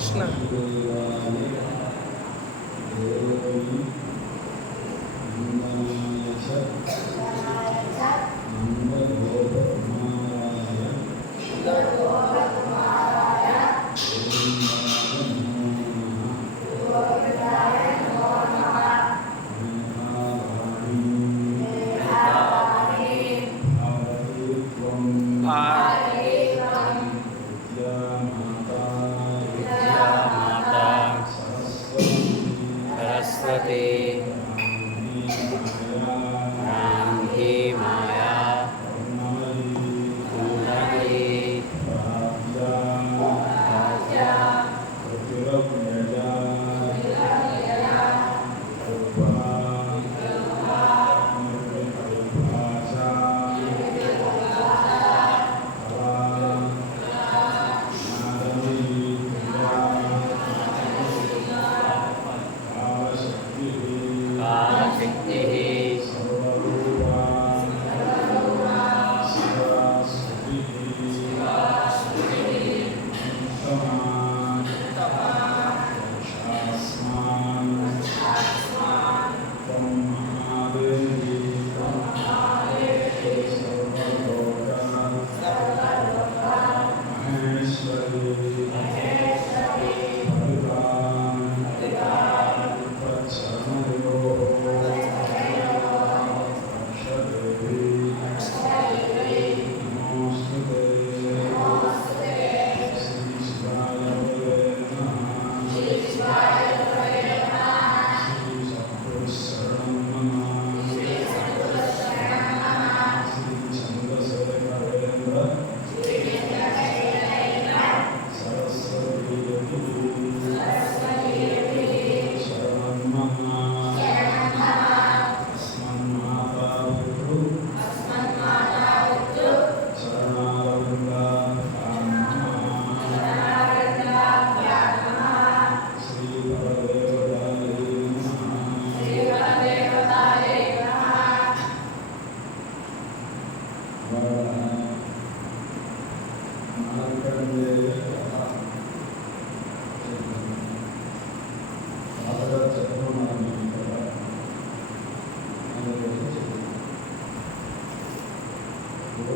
కృష్ణ सरस्वती ब्राह्मी माया कुंडली भाग्या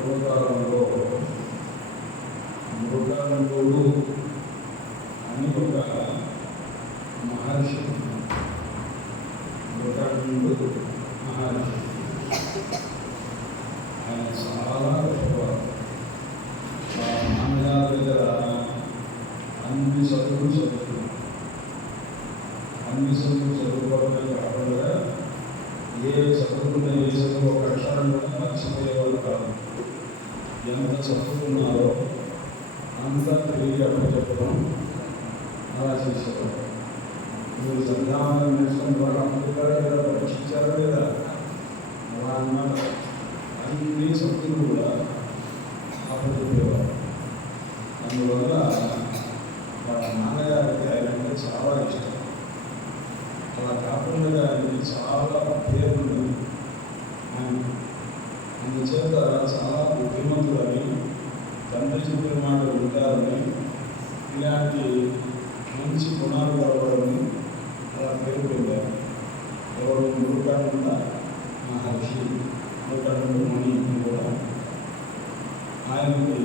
పూర్వకాలంలో మృగంగుడు అని ఒక మహర్షి, మృగంగుడు మహర్షి, ఆయన చాలా గొప్పవాడు. నాన్నగారి దగ్గర అన్ని చదువులు చదువుకున్నాడు. అన్ని చదువులు చదువుకోవడమే కాకుండా ఏ చదువుకున్న ఏ చదువు ఒక అక్షరం కూడా మర్చిపోయేవాడు కాదు. ఎంత చదువుకున్నారో అంత తిరిగి అప్పచెప్పడం అలా చేసేవాడు. మీరు సంధానం నేర్చుకుని వాళ్ళు అమ్ముతారా లేదా, పరీక్షించారా లేదా, అలా అన్నమాట. అన్ని చదువులు కూడా అప్పచెప్పేవారు. అందువల్ల వాళ్ళ నాన్నగారికి ఆయనంటే చాలా ఇష్టం. అలా కాకుండా ఆయనకి చాలా పేరుంది. అందుచేత చాలా బుద్ధిమంతులని, తండ్రి చెప్పిన మాట వింటారని, ఇలాంటి మంచి గుణాలు కలవడని అలా పేరు పెట్టారు. ఎవరు మృగండ మహర్షి, మృగండు ముని కూడా. ఆయనకి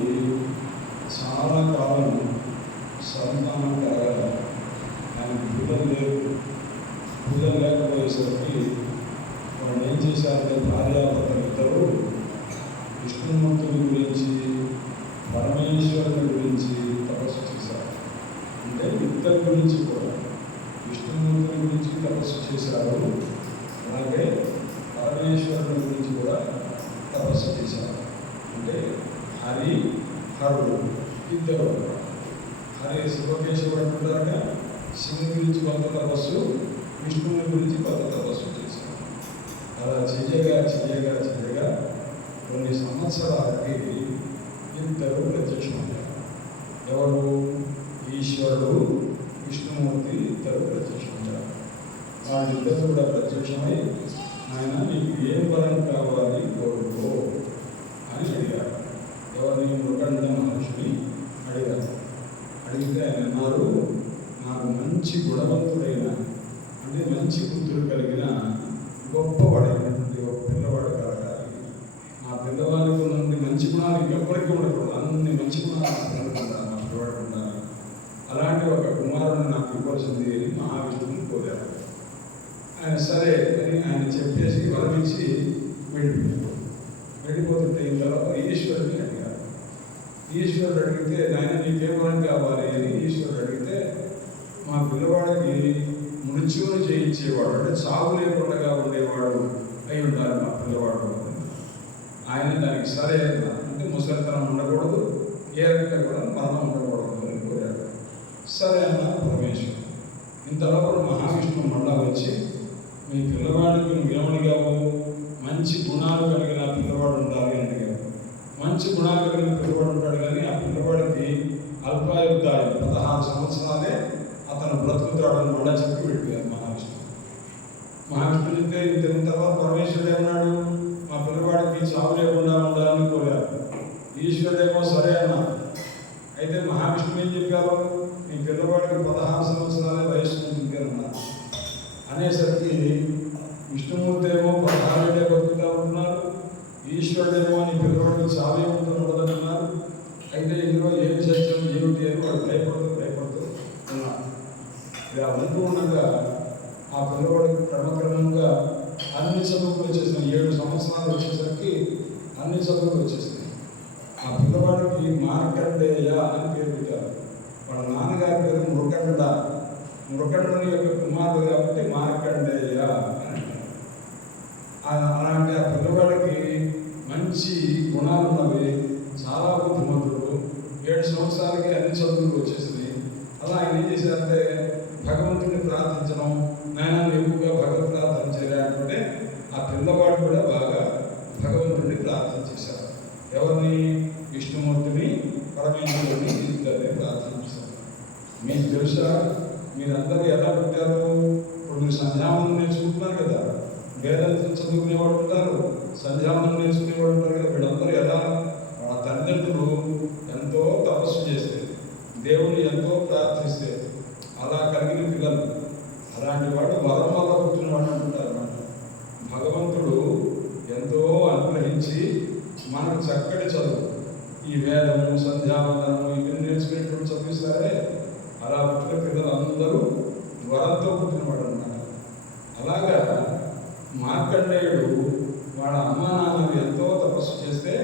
చాలా కాలం సంతానం కలగాలి. ఆయనకు పిల్లలు లేవు. పిల్లలు లేకపోయేసరికి వాళ్ళు ఏం చేశారంటే భార్యాభర్తలు ఇద్దరు విష్ణుమూర్తుని గురించి, పరమేశ్వరుని గురించి తపస్సు చేశారు. అంటే ఇద్దరి గురించి కూడా విష్ణుమూర్తుని గురించి తపస్సు చేశారు, అలాగే పరమేశ్వరుని గురించి కూడా తపస్సు చేశారు. అంటే హరి హరుడు ఇద్దరు. హరి శివకేశవుడు అంటున్నారుగా, శివుని గురించి కొంత తపస్సు, విష్ణువుని గురించి కొంత తపస్సు చేశారు. అలా చెయ్యగా కొన్ని సంవత్సరాలకి ఇద్దరు ప్రత్యక్షమయ్యారు. ఎవరు? ఈశ్వరుడు, విష్ణుమూర్తి ఇద్దరు ప్రత్యక్షమయ్యారు. వాళ్ళిద్దరు కూడా ప్రత్యక్షమై, ఆయన నీకు ఏం వరం కావాలి కోరుకో అని అడిగారు. ఎవరిని? మృగండ మహర్షిని అడిగారు. అడిగితే ఆయన అన్నారు, నాకు మంచి గుణవంతుడైన అంటే మంచి బుద్ధులు కలిగిన గొప్పవాడైనటువంటి ఒక పిల్లవాడు కలగాలి. ఆ పిల్లవాడికి నుండి మంచి గుణాలు ఇంకెప్పటికీ ఉండకూడదు. అన్ని మంచి గుణాలు పిల్లలుండాలి, మా పిల్లవాడు ఉండాలి. అలాంటి ఒక కుమారుని నాకు ఇవ్వాల్సింది అని మహావిష్ణువుని కోరారు. ఆయన సరే అని ఆయన చెప్పేసి వరమించి వెళ్ళిపోతుంటే ఈ తర్వాత ఈశ్వరుని అడిగారు. ఈశ్వరుడు అడిగితే నాయన నీకేం వరం కావాలి అని ఈశ్వరుడు అడిగితే మా పిల్లవాడికి మృత్యువును జయించేవాడు అంటే చావు లేకుండా ఉండేవాడు అయి ఉండాలి మా పిల్లవాడు. ఆయన దానికి సరే అంటే ముసలితనం ఉండకూడదు, ఏ రకంగా కూడా మరణం ఉండకూడదు అని కోరాడు. సరే అన్న పరమేశ్వరుడు. ఇంతలోపల మహావిష్ణువు మళ్ళా వచ్చి మీ పిల్లవాడికి నువ్వు ఏమడిగావు? మంచి గుణాలు కలిగిన పిల్లవాడు ఉండాలి అని అడిగావు. మంచి గుణాలు కలిగిన పిల్లవాడు ఉంటాడు కానీ ఆ పిల్లవాడికి అల్పాయుర్దాయం 16 సంవత్సరాలే అతను బ్రతుకుతాడని మళ్ళా చెప్పి వెళ్ళిపోయారు మహావిష్ణువు. మహావిష్ణువు చెప్తే ఇంత తర్వాత పరమేశ్వరుడు ఏమన్నాడు? మా పిల్లవాడికి చావు లేకుండా ఉండాలని కోరారు. ఈశ్వరుడేమో సరే అన్నారు. అయితే మహావిష్ణువు ఏం చెప్పారు? మీ పిల్లవాడికి 16 సంవత్సరాలే వయస్సు ఉంటుంది అన్నారు. అనేసరికి విష్ణుమూర్తి ఏమో 16 ఏళ్ళే బతుకుతూ ఉంటున్నారు, ఈశ్వరుడేమో నీ పిల్లవాడికి చావే ఉండదన్నారు. అయితే ఇందులో ఏమి సత్యం ఏమిటి అని వాడు భయపడుతూ ఉన్నారు. ఇలా ఉంటూ ఉండగా ఆ పిల్లవాడికి క్రమక్రమంగా అన్ని చదువులు వచ్చేసినాయి. 7 సంవత్సరాలు వచ్చేసరికి అన్ని చదువులు వచ్చేసినాయి. ఆ పిల్లవాడికి మార్కండేయ అని పేరు పెట్టారు. వాళ్ళ నాన్నగారి పేరు మృకండ. మృకండుని యొక్క కుమారుడు కాబట్టి మార్కండేయ అని. అలాంటి ఆ పిల్లవాడికి మంచి గుణాలు ఉన్నవి, చాలా బుద్ధిమంతుడు. 7 సంవత్సరాలకి అన్ని చదువులు వచ్చేసినాయి. అలా ఆయన ఏం చేశారంటే భగవంతుడిని ప్రార్థించడం, నాయన ఎక్కువగా భగవత్ ప్రార్థన చేయాలంటే ఆ పిల్లవాడు కూడా బాగా భగవంతుడిని ప్రార్థన చేశారు. ఎవరిని? విష్ణుమూర్తిని, పరమేశ్వరుడిని ఇద్దరిని ప్రార్థన చేశారు. మీకు తెలుసా మీరందరూ ఎలా పుట్టారు? ఇప్పుడు మీరు సంధ్యావందనం నేర్చుకుంటున్నారు కదా, వేదం చదువుకునేవాడు ఉంటారు, సంధ్యావందనం నేర్చుకునేవాడు ఉంటారు కదా. వీళ్ళందరూ ఎలా? వాళ్ళ తల్లిదండ్రులు ఎంతో తపస్సు చేస్తే, దేవుని ఎంతో ప్రార్థిస్తే అలా కలిగిన పిల్లలు. అలాంటి వాడు వరం వల్ల పుట్టినవాడు అంటుంటారు అన్నమాట. భగవంతుడు ఎంతో అనుగ్రహించి మనకు చక్కటి చదువు, ఈ వేదము సంధ్యావందనము ఇవన్నీ నేర్చుకునేటువంటి చదివిస్తారే, అలా పుట్టిన పిల్లలందరూ వరంతో పుట్టినవాడు అన్నమాట. అలాగా మార్కండేయుడు వాళ్ళ అమ్మా నాన్నలు ఎంతో తపస్సు చేస్తే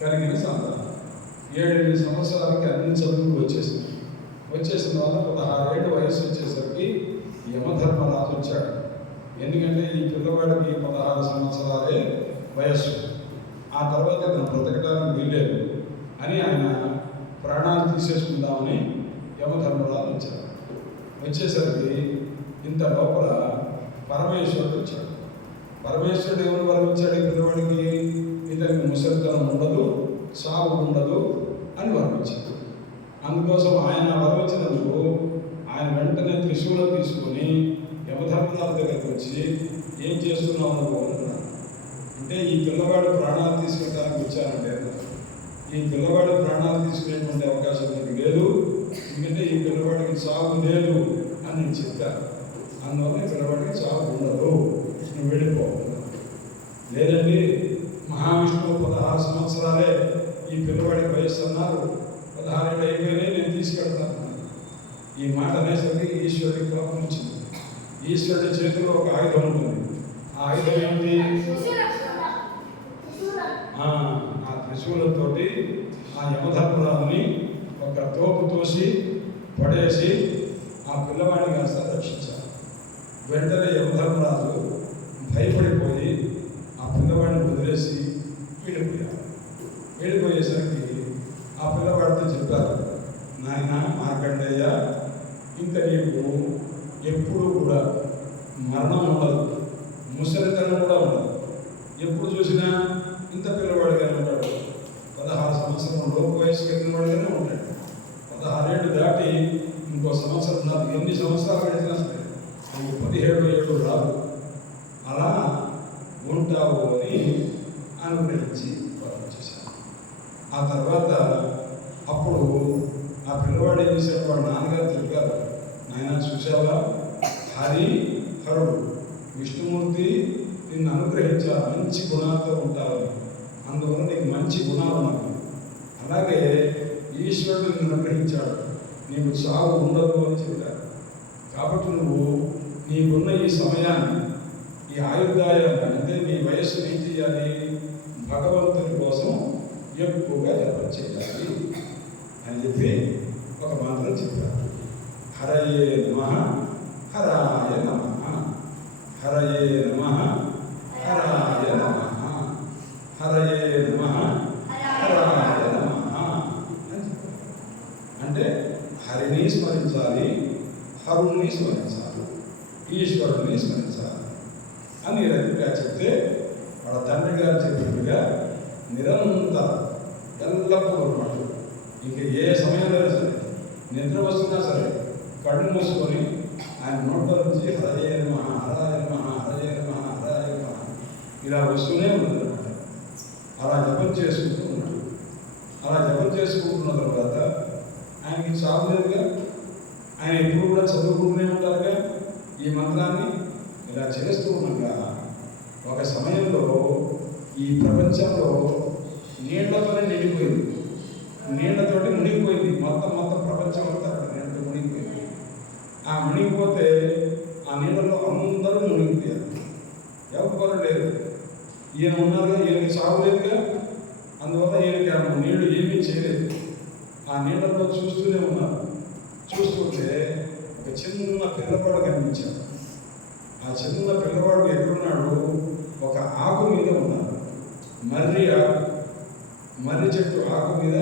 కలిగిన సంతానం. 7 సంవత్సరాలకి అన్ని చదువులు వచ్చేసిన వల్ల 16 ఏళ్ళ వయసు వచ్చేసరికి యమధర్మరాజు వచ్చాడు. ఎందుకంటే ఈ పిల్లవాడికి 16 సంవత్సరాలే వయస్సు, ఆ తర్వాత ఇతను బ్రతకడానికి వీల్లేదు అని ఆయన ప్రాణాలు తీసేసుకుందామని యమధర్మరాజు వచ్చాడు. వచ్చేసరికి ఇంత లోపల పరమేశ్వరుడు వచ్చాడు. పరమేశ్వరుడు ఎవరు వరం ఇచ్చాడు? ఈ పిల్లవాడికి ఇతనికి ముసలితనం ఉండదు, సాగు ఉండదు అని వరం ఇచ్చాడు. అందుకోసం ఆయన వరం ఇచ్చినందుకు ఆయన వెంటనే త్రిశూలం తీసుకొని యమధర్మరాజు దగ్గరికి వచ్చి ఏం చేస్తున్నావు నువ్వు అంటున్నాడు. అంటే ఈ పిల్లవాడు ప్రాణాలు తీసుకెళ్ళడానికి వచ్చానంటే ఈ పిల్లవాడు ప్రాణాలు తీసుకునేటువంటి అవకాశం నీకు లేదు, ఎందుకంటే ఈ పిల్లవాడికి చావు లేదు అని నేను చెప్పాను. అందువల్ల ఈ పిల్లవాడికి చావు ఉండదు, నువ్వు వెళ్ళిపో. లేదండి మహావిష్ణువు 16 సంవత్సరాలే ఈ పిల్లవాడికి వయస్సు అన్నారు, 16 ఏళ్ళు అయిపోయినాయి, నేను తీసుకెళ్తాను. ఈ మాట అనేసరికి ఈశ్వరుడికి కోపం వచ్చింది. ఈశ్వరుడి చేతిలో ఒక ఆయుధం ఉంటుంది. ఆ ఆయుధం ఏమిటి? ఆ త్రిశూలంతో ఆ యమధర్మరాజుని ఒక తోపు తోసి పడేసి ఆ పిల్లవాడిని కాస్త రక్షించారు. వెంటనే యమధర్మరాజు భయపడిపోయి ఆ పిల్లవాడిని వదిలేసి వెళ్ళిపోయారు. వెళ్ళిపోయేసరికి ఆ పిల్లవాడితో చెప్పారు, నాయన మార్కండేయ, ఇంకా నీకు ఎప్పుడు కూడా మరణం ఉండదు, ముసలితనం కూడా ఉండదు. ఎప్పుడు చూసినా ఇంత పిల్లవాడిగానే ఉంటాడు. 16 సంవత్సరం లోపు వయసు కలిగిన వాడిగానే ఉంటాడు. 16 ఏళ్ళు దాటి ఇంకో సంవత్సరం రాదు, ఎన్ని సంవత్సరాలు గడిచినా సరే నీకు 17 ఏళ్ళు రాదు. అలా ఉంటావు అని అనుగ్రహించి చేశాను. ఆ తర్వాత అప్పుడు ఆ పిల్లవాడు ఏం చేశాడు? వాడు నాన్నగారు చెప్పారు, ఆయన చూసావా, హరి హరుడు విష్ణుమూర్తి నిన్ను అనుగ్రహించాలి, మంచి గుణాలతో ఉంటావని, అందువల్ల నీకు మంచి గుణాలు ఉన్నాయి. అలాగే ఈశ్వరుడు నిన్ను అనుగ్రహించాడు, నీకు చావు ఉండదు అని చెప్పారు. కాబట్టి నువ్వు నీకున్న ఈ సమయాన్ని, ఈ ఆయుర్దాయాన్ని, అంటే నీ వయస్సుని ఏం చేయాలి, భగవంతుని కోసం ఎక్కువగా జపం చేయాలి అని చెప్పి ఒక మంత్రం చెప్పారు. హరయే నమః హరాయ నమః, హరయే నమః హరాయ నమః, హరయే నమః హరాయ నమః అని చెప్పారు. అంటే హరిని స్మరించాలి, హరుణ్ణి స్మరించాలి, ఈశ్వరుణ్ణి స్మరించాలి అని నిరంతరంగా చెప్తే వాళ్ళ తండ్రి గారు చెప్పినట్టుగా నిరంతరం ఎల్లప్పుడూ అనమాట. ఇంక ఏ సమయంలో సరే, నిద్ర వస్తున్నా సరే, కళ్ళు మూసుకొని ఆయన నోట్లో నుంచి హరయే నమః హరాయ నమః హరయే నమః హరాయ నమః ఇలా వస్తూనే ఉన్నది అనమాట. అలా జపం చేసుకుంటూ ఉన్నాడు. అలా జపం చేసుకుంటున్న తర్వాత ఆయనకి చావు లేదుగా, ఆయన ఎప్పుడు కూడా చదువుకుంటూనే ఉంటారుగా ఈ మంత్రాన్ని. ఇలా చేస్తూ ఉండగా ఒక సమయంలో ఈ ప్రపంచంలో నీళ్లతోనే నిండిపోయింది, నీళ్లతోటి మునిగిపోయింది. మొత్తం ప్రపంచం అంతా అక్కడ నీళ్ళతో మునిగిపోయింది. ఆ మునిగిపోతే ఆ నీళ్ళలో అందరూ మునిగిపోయారు, ఎవరు లేరు. ఈయన ఉన్నారుగా, ఈయనకి చావు లేదుగా, అందువల్ల ఈయనకి ఆ నీళ్లు ఏమీ చేయలేదు. ఆ నీళ్ళలో చూస్తూనే ఉన్నారు. చూస్తుంటే ఒక చిన్న పిల్లవాడు కనిపించాడు. ఆ చిన్న పిల్లవాడు ఎక్కడున్నాడు, ఒక ఆకు మీద ఉన్నాడు. మర్రి చెట్టు ఆకు మీద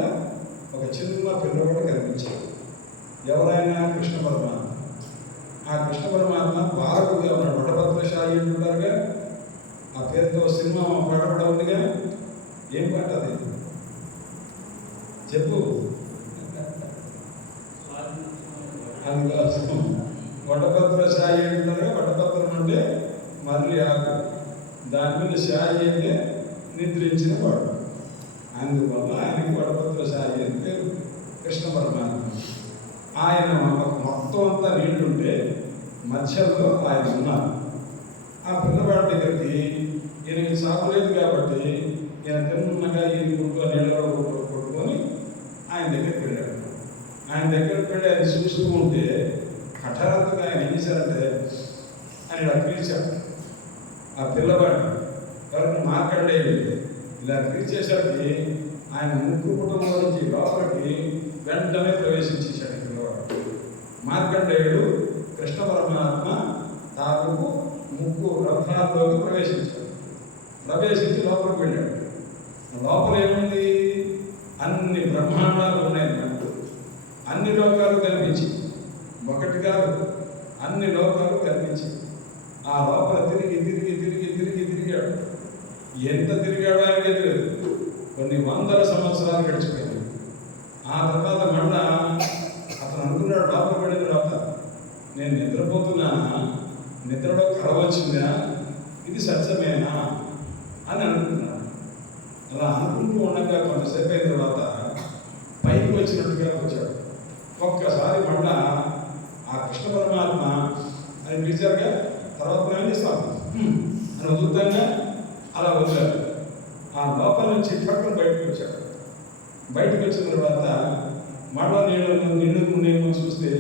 ఒక చిన్న పిల్లవాడు కనిపించాడు. ఎవరైనా కృష్ణ పరమాత్మ. ఆ కృష్ణ పరమాత్మ బాలకుగా ఉన్నాడు. వటభద్రశాయి అంటున్నారుగా, ఆ పేరుతో సినిమా పాట ఉందిగా. ఏం పాట అది చెప్పు. అది వటభద్రశాయి అంటున్నారుగా. వటభద్రం అంటే మర్రి ఆకు, దాని మీద శాయి అంటే నిద్రించిన వాడు. అందువల్ల ఆయనకి వటభద్రశాయి అని పేరు. కృష్ణ పరమాత్మ ఆయన మొత్తం అంతా నీళ్లుంటే మధ్యలో ఆయన ఉన్నారు. ఆ పిల్లవాడి దగ్గరికి ఈయనకి చాకు లేదు కాబట్టి ఈయన తిన్నగా ఈయన గుంటూ నీళ్ళలో కొట్టుకొని ఆయన దగ్గరికి వెళ్ళాడు. ఆయన దగ్గరికి వెళ్ళి ఆయన చూస్తూ ఉంటే హఠాత్తుగా ఆయన ఏం చేశారంటే ఆయన ఇలా పిలిచాడు. ఆ పిల్లవాడు ఎవరిని మార్కండేయుడు ఇలా పిలిచేసరికి ఆయన ముక్కు కుటుంబం నుంచి లోపలికి వెంటనే ప్రవేశించేశాడు. పిల్లవాడు మార్కండేయుడు కృష్ణ పరమాత్మ తాలూకు ముక్కు రథాల్లోకి ప్రవేశించాడు. ప్రవేశించి లోపలికి వెళ్ళాడు. లోపల ఏముంది, అన్ని బ్రహ్మాండాలు ఉన్నాయి. అన్ని లోకాలు కనిపించి, ఒకటి కాదు అన్ని లోకాలు కనిపించి ఆ లోపల తిరిగాడు. ఎంత తిరిగాడో ఆయనకే తెలియదు. కొన్ని వందల సంవత్సరాలు గడిచిపోయింది. ఆ తర్వాత మళ్ళా అతను అనుకున్నాడు, లోపల పడిన తర్వాత నేను నిద్రపోతున్నానా, నిద్రలో కళ వచ్చిందా, ఇది సత్యమేనా అని అనుకున్నాడు. అలా అనుకుంటూ ఉండగా కొంతసేపు అయిన తర్వాత పైకి వచ్చినట్టుగా వచ్చాడు. ఒక్కసారి మళ్ళా ఆ కృష్ణ పరమాత్మ అని పిలిచారుగా. తర్వాత ఏం చేస్తాను అని వదులుతాగా అలా వదిలారు. ఆ లోపల నుంచి పక్కన బయటకు వచ్చాడు. బయటకు వచ్చిన తర్వాత మళ్ళా నిండుకునేమో చూస్తే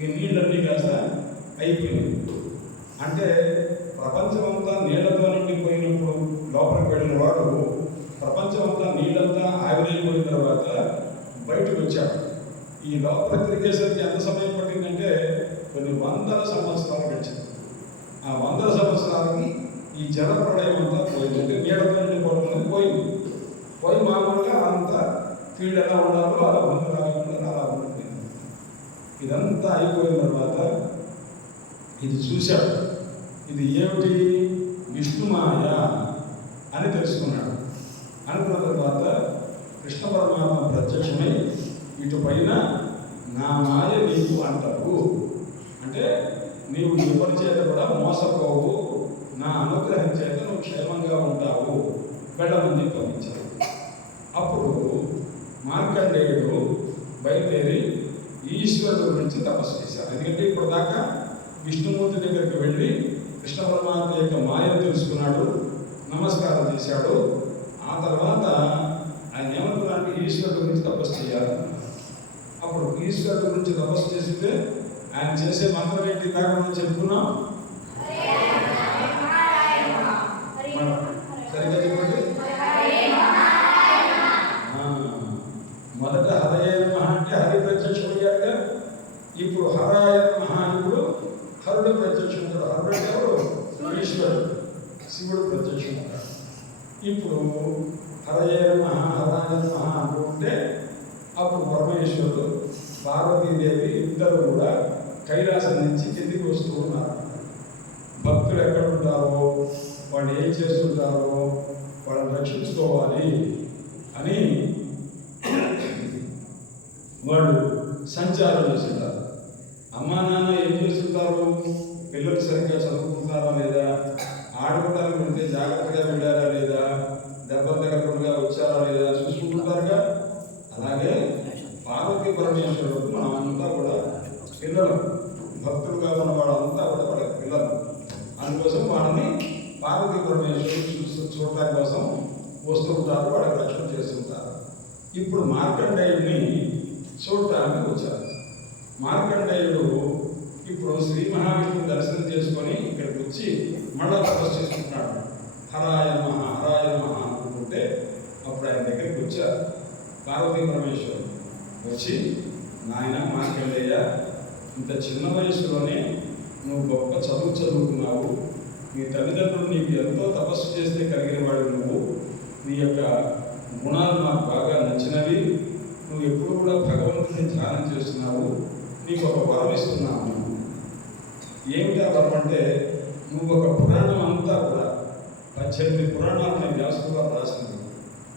ఈ నీళ్ళన్నీ కాస్త అయిపోయినాయి. అంటే ప్రపంచం అంతా నీళ్లతో నిండిపోయినప్పుడు లోపలికి వెళ్ళిన వాడు ప్రపంచం అంతా నీళ్ళంతా ఆవిరైపోయిన తర్వాత బయటకు వచ్చాడు. ఈ లోపల తిరిగేసరికి ఎంత సమయం పట్టిందంటే కొన్ని వందల సంవత్సరాలు గడిచింది. ఆ వందల సంవత్సరాలకి ఈ జల ప్రళయం అంతా పోయింది. అంటే నీళ్ళతో నిండిపోవడం అనేది పోయింది. పోయి మామూలుగా అంతా ఫీల్డ్ ఎలా ఉండాలో అలా ఉండాలి, అలా ఉంటుంది. ఇదంతా అయిపోయిన తర్వాత ఇది చూశాడు. ఇది ఏమిటి, విష్ణుమాయ అని తెలుసుకున్నాడు. అనుకున్న తర్వాత కృష్ణ పరమాత్మ ప్రత్యక్షమై ఇటు పైన నా మాయ నీకు అంటావు, అంటే నీవు ఎవరి చేత కూడా మోసపోవు, నా అనుగ్రహం చేత నువ్వు క్షేమంగా ఉంటావు, వెళ్ళమని పంపించాడు. అప్పుడు మార్కండేయుడు బయలుదేరి ఈశ్వరుడు గురించి తపస్సు చేశాడు. ఎందుకంటే ఇప్పుడు దాకా విష్ణుమూర్తి దగ్గరికి వెళ్ళి కృష్ణ పరమాత్మ యొక్క మాయను తెలుసుకున్నాడు, నమస్కారం చేశాడు. ఆ తర్వాత ఆయన ఏమనుకున్నాడు, ఈశ్వరుడు గురించి తపస్సు చేయాలి. అప్పుడు ఈశ్వరుడు గురించి తపస్సు చేస్తే ఆయన చేసే మంత్రం ఏంటి? దాకా మనం చెప్పుకున్నాం. సరిగ్గా చెప్పండి. మొదట హరయ నమః అంటే హరి ప్రత్యక్షమయ్యాడుగా. ఇప్పుడు హరాయ నమః, ఇప్పుడు హరుడు ప్రత్యక్షమవుతాడు. హరుడు అంటే ఎవరు? ఈశ్వరుడు, శివుడు ప్రత్యక్షమవుతాడు. ఇప్పుడు హరయ నమః హరాయ నమః అనుకుంటే అప్పుడు పరమేశ్వరుడు పార్వతీదేవి ఇద్దరు కూడా కైలాసం నుంచి కిందికి వస్తూ ఉన్నారు. భక్తులు ఎక్కడ ఉంటారో, వాళ్ళు ఏం చేస్తుంటారో వాళ్ళని రక్షించుకోవాలి అని వాళ్ళు సంచారం చేస్తుంటారు. అమ్మా నాన్న ఏం చేస్తుంటారు? పిల్లలు సరిగ్గా చదువుకుంటారా లేదా, ఆడుకోవడానికి వెళ్తే జాగ్రత్తగా వెళ్ళారా లేదా, దెబ్బలు తగ్గకుండా వచ్చారా లేదా చూసుకుంటుంటారుగా. అలాగే పార్వతీ పరమేశ్వరుడు మనం అంతా కూడా పిల్లలు, భక్తులుగా ఉన్న వాళ్ళంతా కూడా వాళ్ళకి పిల్లలు. అందుకోసం వాళ్ళని పార్వతీ పరమేశ్వరుడు చూడటానికి కోసం వస్తుంటారు, వాళ్ళకి రక్షణ చేస్తుంటారు. ఇప్పుడు మార్కండేయుడిని చూడటానికి వచ్చారు. మార్కండేయుడు ఇప్పుడు శ్రీ మహావిష్ణువు దర్శనం చేసుకొని ఇక్కడికి వచ్చి మళ్ళా తపస్సు చేసుకుంటున్నాడు. హరాయ నమః హరాయ నమః అనుకుంటే అప్పుడు ఆయన దగ్గరికి వచ్చారు పార్వతీ పరమేశ్వరుడు. వచ్చి, నాయన మార్కండేయ, ఇంత చిన్న వయసులోనే నువ్వు గొప్ప చదువుకున్నావు, నీ తల్లిదండ్రులు నీకు ఎంతో తపస్సు చేస్తే కలిగిన వాడు నువ్వు, నీ యొక్క గుణాలు నాకు బాగా నచ్చినవి, నువ్వు ఎప్పుడు కూడా భగవంతుని ధ్యానం చేస్తున్నావు, నీకు ఒక వరం ఇస్తున్నాను. ఏమిటా వరం అంటే, నువ్వు ఒక పురాణం అంతా కూడా 18 పురాణాలు నేను వ్యాసుగా రాసింది,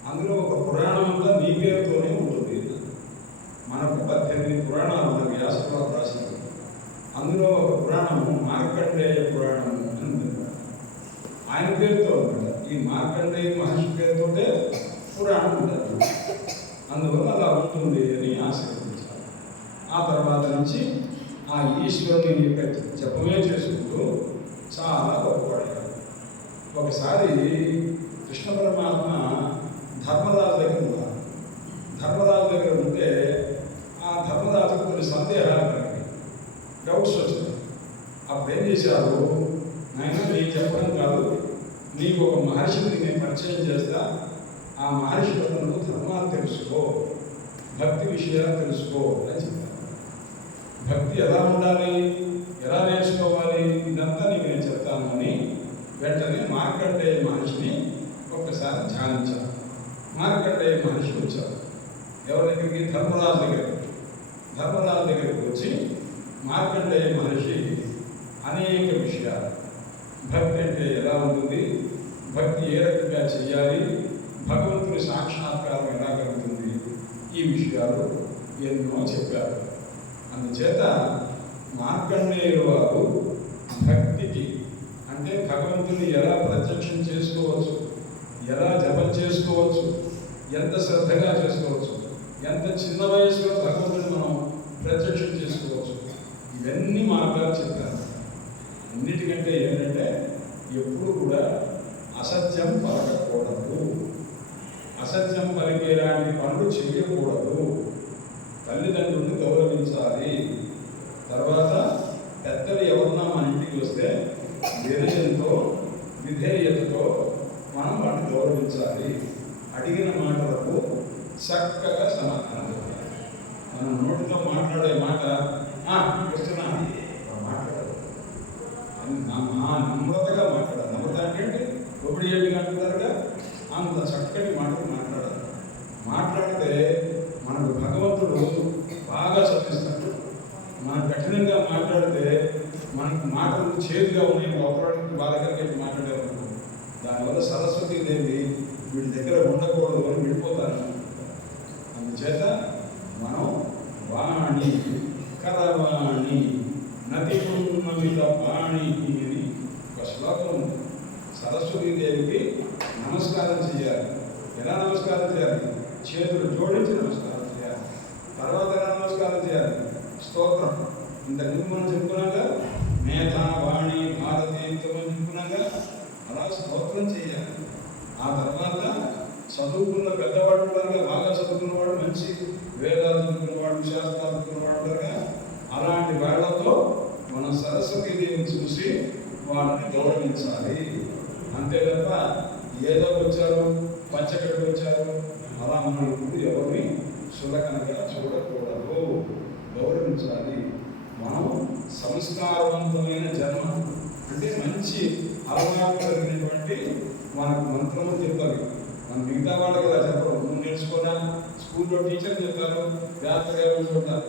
అందులో ఒక పురాణం అంతా నీ పేరుతోనే ఉంటుంది. మనకు 18 పురాణాలు మన వ్యాసుగా రాసినవి, అందులో ఒక పురాణము మార్కండేయ పురాణము అని ఉంది. ఆయన పేరుతో ఉంటుంది. ఈ మార్కండేయ మహర్షి పేరుతోటే పురాణం ఉంటుంది, అందువల్ల అలా ఉంటుంది అని ఆశీర్వదించారు. ఆ తర్వాత నుంచి ఆ ఈశ్వరుని యొక్క జపమే చేసుకుంటూ చాలా గొప్పపడ్డాడు. ఒకసారి కృష్ణ పరమాత్మ ధర్మరాజు దగ్గర ఉన్నారు. ధర్మరాజు దగ్గర ఉంటే ఆ ధర్మరాజుకు కొన్ని సందేహాలు కలిగి డౌట్స్ వచ్చినాయి. అప్పుడు ఏం చేశారు, నాయన నీకు చెప్పడం కాదు, నీకు ఒక మహర్షిని నేను పరిచయం చేస్తా, ఆ మహర్షి నువ్వు ధర్మాలు తెలుసుకో, భక్తి విషయాలు తెలుసుకో అని చెప్పారు. భక్తి ఎలా ఉండాలి, ఎలా నేర్చుకోవాలి, ఇదంతా నీకు నేను చెప్తాను అని వెంటనే మార్కండేయ మహర్షిని ఒక్కసారి ధ్యానించారు. మార్కండేయ మహర్షి వచ్చారు ఎవరి దగ్గరికి? ధర్మరాజు దగ్గరికి. ధర్మరాజు దగ్గరికి వచ్చి మార్కండేయ మహర్షి అనేక విషయాలు, భక్తి అంటే ఎలా ఉంటుంది, భక్తి ఏ రకంగా చేయాలి, భగవంతుని సాక్షాత్కారం ఎలా కలుగుతుంది, ఈ విషయాలు ఎన్నో చెప్పారు. అందుచేత మార్కండేయుడు వారు భక్తికి అంటే భగవంతుని ఎలా ప్రత్యక్షం చేసుకోవచ్చు, ఎలా జపం చేసుకోవచ్చు, ఎంత శ్రద్ధగా చేసుకోవచ్చు, ఎంత చిన్న వయసులో భగవంతుని మనం ప్రత్యక్షం చేసుకోవచ్చు, ఇవన్నీ మార్గాలు చెప్పారు. అన్నిటికంటే ఏంటంటే ఎప్పుడు కూడా అసత్యం పలకకూడదు, అసత్యం పలికేలాంటి పనులు చేయకూడదు, తల్లిదండ్రులను గౌరవించాలి. తర్వాత పెద్దలు ఎవరన్నా మన ఇంటికి వస్తే వినయంతో విధేయతతో మనం వాటిని గౌరవించాలి. అడిగిన మాటలకు చక్కగా సమాధానం చెప్పాలి. మనం నోటితో మాట్లాడే మాట వస్తున్నా మాట్లాడాలి, నమ్రతగా మాట్లాడాలి. నమ్రత అంటే ఒబిడియంట్గా అంటున్నారుగా, అంత చక్కటి మాటలు మాట్లాడాలి. మాట్లాడితే మనకు భగవంతుడు బాగా చదివిస్తాడు. మనం కఠినంగా మాట్లాడితే మనకి మాటలు చేతిగా ఉన్నాయి, అవసరానికి బాధ కలిగి మాట్లాడారు, దానివల్ల సరస్వతీదేవి వీడి దగ్గర ఉండకూడదు అని విడిపోతారు. అందుచేత మనం వాణి కరవాణి నది ఉన్నమిత పాణి అని ఒక శ్లోకం ఉంది. సరస్వతీదేవికి నమస్కారం చేయాలి. ఎలా నమస్కారం చేయాలి? చేతులు జోడించి నమస్కారం చేయాలి. తర్వాత ఎలా నమస్కారం చేయాలి? స్తోత్రం ఇంతకుముందు మనం చెప్పుకున్నాక మేధ వాణి భారతి ఇంతకుముందు చెప్పుకున్నాక అలా స్తోత్రం చేయాలి. ఆ తర్వాత చదువుకున్న పెద్దవాడు ఉంటారుగా, బాగా చదువుకున్నవాడు, మంచి వేదాలు చదువుకున్నవాడు, శాస్త్రాలు చదువుకున్నవాడు ఉంటారుగా, అలాంటి వాళ్ళతో మనం సరస్వతీదేవిని చూసి వాళ్ళని గౌరవించాలి. అంతే తప్ప ఏదో వచ్చారు పంచకడికి వచ్చారు అలా మనం ఇప్పుడు ఎవరిని సులకనగా చూడకూడదు, గౌరవించాలి. మనం సంస్కారవంతమైన జన్మ అంటే మంచి అలవాటు కలిగినటువంటి మనకు మంత్రము చెప్తారు. మన మిగతా వాళ్ళకి ఇలా చెప్పరు. నువ్వు నేర్చుకోనా, స్కూల్లో టీచర్ చెప్తారు, జాగ్రత్తగా చెప్తారు.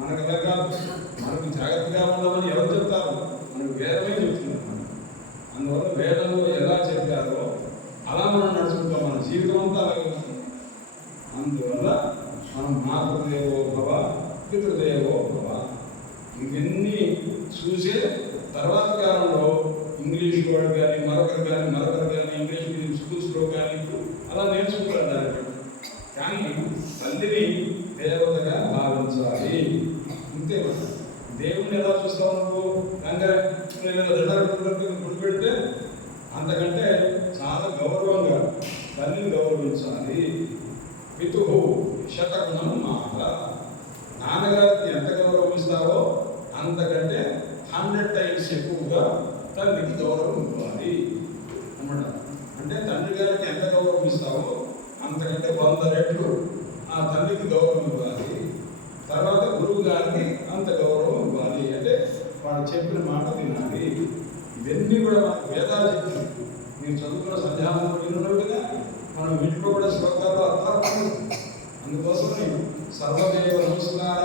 మనకు అలా కాదు, మనకు జాగ్రత్తగా ఉండమని ఎవరు చెప్తారు? మనకు వేదమే చెప్తున్నారు. అందువల్ల వేదంలో ఎలా చెప్పారో అలా మనం నడుచుకుంటాం, మన జీవితం అంతా అలాగే ఉంటుంది. అందువల్ల మనం మాతృదేవో భవ పితృదేవో భవ ఇవన్నీ చూసే తర్వాత కాలంలో ఇంగ్లీష్ వాడు కానీ మరొకరు కానీ ఇంగ్లీష్ మీడియం స్కూల్స్లో కానీ అలా నేర్చుకుంటారు దాన్ని బట్టి. కానీ తల్లిని దేవతగా భావించాలి. అంతే కదా. దేవుణ్ణి ఎలా చూస్తావు నువ్వు? గుడి పెడితే అంతకంటే చాలా గౌరవంగా తల్లిని గౌరవించాలి. పితుహు శతగుణం మాత, నాన్నగారికి ఎంత గౌరవం ఇస్తావో అంతకంటే 100 times ఎక్కువగా తల్లికి గౌరవం ఇవ్వాలి అన్నమాట. అంటే తండ్రి గారికి ఎంత గౌరవం ఇస్తావో అంతకంటే 100 రెట్లు ఆ తల్లికి గౌరవం ఇవ్వాలి. తర్వాత గురువు గారికి అంత గౌరవం ఇవ్వాలి. అంటే వాడు చెప్పిన మాట వినాలి. ఇవన్నీ కూడా మనకు వేదాలు చెప్తున్నాయి. మీరు చదువుకున్న సంధ్యావంలో విన్నారు కదా, మనం ఇంట్లో కూడా శ్లోకాలు అర్థాలు. అందుకోసమని సర్వదేవ నమస్కార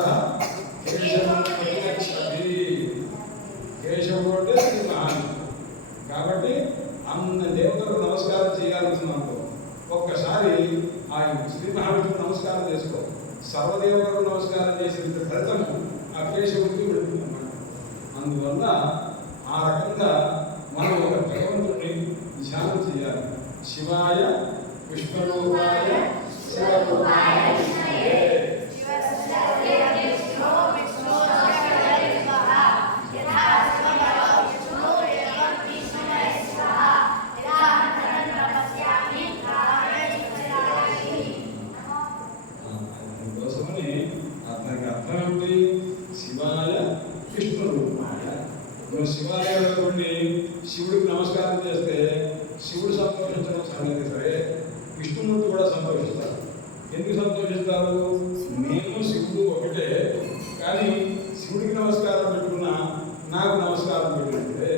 కేశవుడు అంటే మహాన్. కాబట్టి అన్న దేవతలకు నమస్కారం చేయాల్సినందుకు ఒక్కసారి ఆ శ్రీ మహావిష్ణువు నమస్కారం చేసుకో, సర్వదేవతలకు నమస్కారం చేసిన ఫలితం ఆ కేశవుడికి పెడుతుందన్నమాట. అందువల్ల ఆ రకంగా మనం ఒక భగవంతుడిని ధ్యానం చేయాలి. శివాయ విష్ణురూపాయ శివరూపాయ శివాలయంలో శివుడికి నమస్కారం చేస్తే శివుడు సంతోషించడం సంగతి సరే, విష్ణుమూర్తి కూడా సంతోషిస్తారు. ఎందుకు సంతోషిస్తారు? మేము శివుడు ఒకటే, కానీ శివుడికి నమస్కారం పెట్టుకున్నా నాకు నమస్కారం పెట్టినట్టే